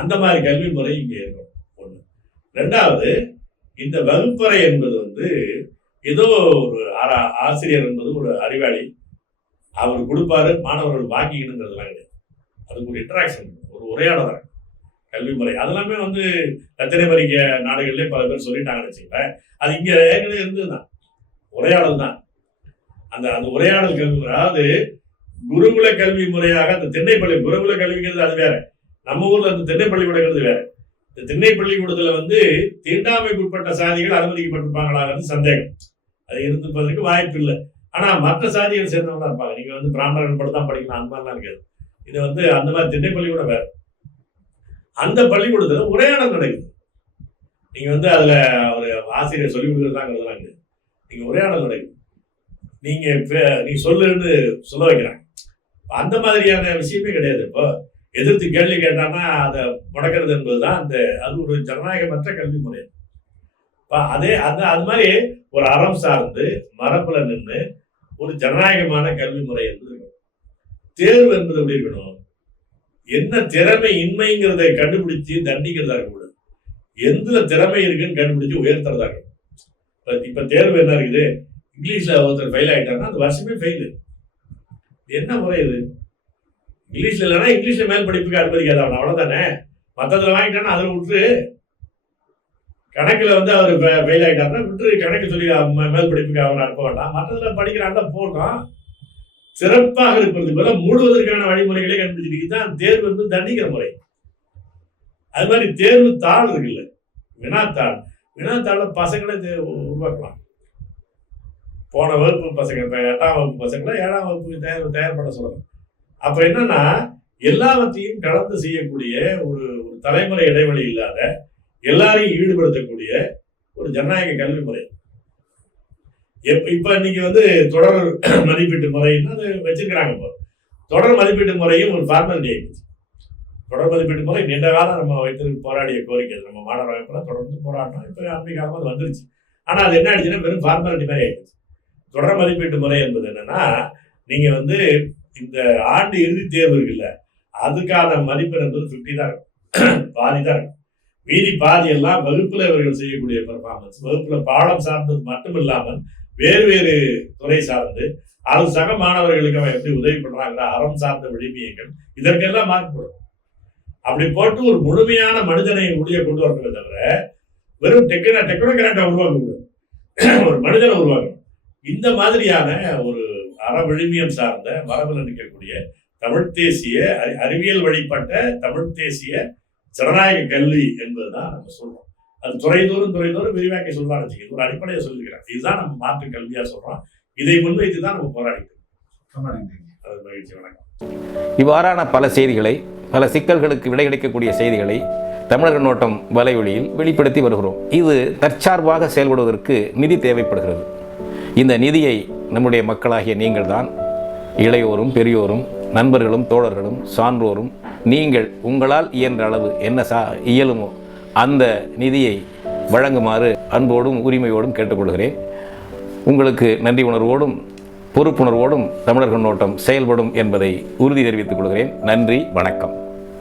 அந்த மாதிரி கல்வி முறை இங்க இருக்கும். ஒண்ணு. ரெண்டாவது, இந்த வகுப்பறை என்பது வந்து ஏதோ ஒரு ஆசிரியர் என்பது ஒரு அறிவாளி, அவர் கொடுப்பாரு, மாணவர்கள் வாங்கிக்கணுங்கிறதுலாம் கிடையாது. அதுக்கு ஒரு இன்டராக்ஷன், ஒரு உரையாடல் கல்வி முறை. அதெல்லாமே வந்து லத்தீன் அமெரிக்க நாடுகள்லேயே பல பேர் சொல்லிட்டாங்கன்னு வச்சுங்களேன். அது இங்க ஏற்கனவே இருந்ததுதான், உரையாடல் தான். அந்த உரையாடல் கல்வி முறை, அதாவது குருகுல கல்வி முறையாக அந்த திண்ணைப்பள்ளி, குருகுல கல்விங்கிறது அது வேற. நம்ம ஊர்ல அந்த திண்ணை பள்ளிக்கூடங்கிறது வேற. இந்த திண்ணை பள்ளிக்கூடத்துல வந்து தீண்டாமைக்குட்பட்ட சாதிகள் அனுமதிக்கப்பட்டிருப்பாங்களாங்கிறது சந்தேகம். அது இருந்திருப்பதற்கு வாய்ப்பு இல்லை. ஆனா மற்ற சாதிகள் சேர்ந்தவங்க தான் இருப்பாங்க. நீங்க வந்து பிராமணர்கள் மட்டும் தான் படிக்கணும் அந்த மாதிரிலாம் இருக்காது. இது வந்து அந்த மாதிரி திண்ணை பள்ளிக்கூடம் வேற. அந்த பள்ளிக்கூடத்துல உரையாடல் நடக்குது. நீங்க வந்து அதுல ஒரு ஆசிரியர் சொல்லிக் கொடுக்குறதாங்கிறதுலாம் கிடையாது. நீங்க உரையாடல் நடக்குது. நீ சொல்லுன்னு சொல்ல வைக்கிறாங்க. அந்த மாதிரியான விஷயமே கிடையாது. இப்போ எதிர்த்து கேள்வி கேட்டான்னா அதை முடக்கிறது என்பதுதான் அது ஒரு ஜனநாயகமற்ற கல்வி முறை. அது மாதிரி ஒரு அறம் சார்ந்து மரபுல நின்று ஒரு ஜனநாயகமான கல்வி முறை என்பது இருக்கணும். தேர்வு என்பது எப்படி இருக்கணும்? என்ன திறமை இன்மைங்கிறத கண்டுபிடிச்சு தண்டிக்கிறதா இருக்கக்கூடாது. எந்த திறமை இருக்குன்னு கண்டுபிடிச்சு உயர்த்துறதா இருக்கணும். இப்ப தேர்வு என்ன இருக்குது? இங்கிலீஷ்ல ஒருத்தர் ஃபெயில் ஆயிட்டாருன்னா அந்த வருஷமே ஃபெயிலு. என்ன முறை இது? இங்கிலீஷ்ல இல்லைன்னா இங்கிலீஷ்ல மேல் படிப்புக்கு அனுமதிக்காத அவன், அவ்வளவுதானே. மற்றதுல வாங்கிட்டான்னா அதில் விட்டு, கணக்குல வந்து அவர் ஃபெயில் ஆகிட்டாருன்னா விட்டு கணக்கு சொல்லி மேல் படிப்புக்கு அவனை அனுப்ப வேண்டாம். மற்றதுல படிக்கிறான்ல போட்டோம். சிறப்பாக இருப்பது போல மூடுவதற்கான வழிமுறைகளே கண்டுபிடிச்சிருக்கு தான் தேர்வு வந்து தண்டிக்கிற முறை. அது மாதிரி தேர்வு தாள் இருக்குல்ல, வினாத்தாள். வினாத்தாள பசங்களை உருவாக்கலாம். போன வகுப்பு பசங்க, இப்போ 8ஆம் வகுப்பு பசங்களை 7ஆம் வகுப்புக்கு தயார்பட சொல்லலாம். அப்ப என்னன்னா எல்லாவற்றையும் கலந்து செய்யக்கூடிய ஒரு தலைமுறை இடைவெளி இல்லாத எல்லாரையும் ஈடுபடுத்தக்கூடிய ஒரு ஜனநாயக கல்வி முறை. இப்ப இன்னைக்கு வந்து தொடர் மதிப்பீட்டு முறைன்னு அது வச்சிருக்கிறாங்க. இப்போ தொடர் மதிப்பீட்டு முறையும் ஒரு ஃபார்மாலிட்டி ஆயிடுச்சு. தொடர் மதிப்பீட்டு முறை நீண்ட காலம் நம்ம வைத்து போராடிய கோரிக்கை. நம்ம மாணவர் அமைப்புலாம் தொடர்ந்து போராடணும். இப்ப அன்றைய காலமா அது வந்துருச்சு. ஆனா அது என்ன ஆயிடுச்சுன்னா வெறும் ஃபார்மாலிட்டி மாதிரி ஆயிடுச்சு. தொடர் மதிப்பீட்டு முறை என்பது என்னன்னா, நீங்க வந்து இந்த ஆண்டு இறுதி தேர்வு இருக்குல்ல, அதுக்கான மதிப்பெண் என்பது 50 தான் இருக்கும், பாதி தான் இருக்கும். மீதி பாதி எல்லாம் வகுப்புல இவர்கள் செய்யக்கூடிய பெர்ஃபார்மன்ஸ், வகுப்புல பாடம் சார்ந்தது மட்டும் இல்லாமல் வேறு துறை சார்ந்து அது சக மாணவர்களுக்கு அவன் எப்படி உதவி பண்றாங்க, அறம் சார்ந்த விழுமியங்கள், இதற்கெல்லாம் மார்க் போடும். அப்படி போட்டு ஒரு முழுமையான மனிதனை உடைய கொண்டு வரணுமே தவிர வெறும் டெக்னோகிராட்டை உருவாக்க முடியும், ஒரு மனிதனை உருவாக்கணும். இந்த மாதிரியான ஒரு அற விழுமியம் சார்ந்த மரபில் நிற்கக்கூடிய தமிழ் தேசிய அறிவியல் வழிபட்ட தமிழ் தேசிய ஜனநாயக கல்வி என்பதுதான் நம்ம சொல்றோம். அது துறைதோறும் விரிவாக்கி சொல்றான்னு வச்சுக்கோங்க. ஒரு அடிப்படையை சொல்லியிருக்கிறேன். இதுதான் நம்ம மாற்று கல்வியா சொல்றோம். இதை முன்வைத்து தான் நம்ம போராடிக்கிறோம். அது மகிழ்ச்சி. வணக்கம். இவ்வாறான பல செய்திகளை, பல சிக்கல்களுக்கு விடை கிடைக்கக்கூடிய செய்திகளை தமிழர் கண்ணோட்டம் வலைவழியில் வெளிப்படுத்தி வருகிறோம். இது தற்சார்பாக செயல்படுவதற்கு நிதி தேவைப்படுகிறது. இந்த நிதியை நம்முடைய மக்களாகிய நீங்கள் தான், இளையோரும் பெரியோரும் நண்பர்களும் தோழர்களும் சான்றோரும், நீங்கள் உங்களால் இயன்ற அளவு என்ன இயலுமோ அந்த நிதியை வழங்குமாறு அன்போடும் உரிமையோடும் கேட்டுக்கொள்கிறேன். உங்களுக்கு நன்றி உணர்வோடும் பொறுப்புணர்வோடும் தமிழர் கண்ணோட்டம் செயல்படும் என்பதை உறுதி தெரிவித்துக் கொள்கிறேன். நன்றி, வணக்கம்.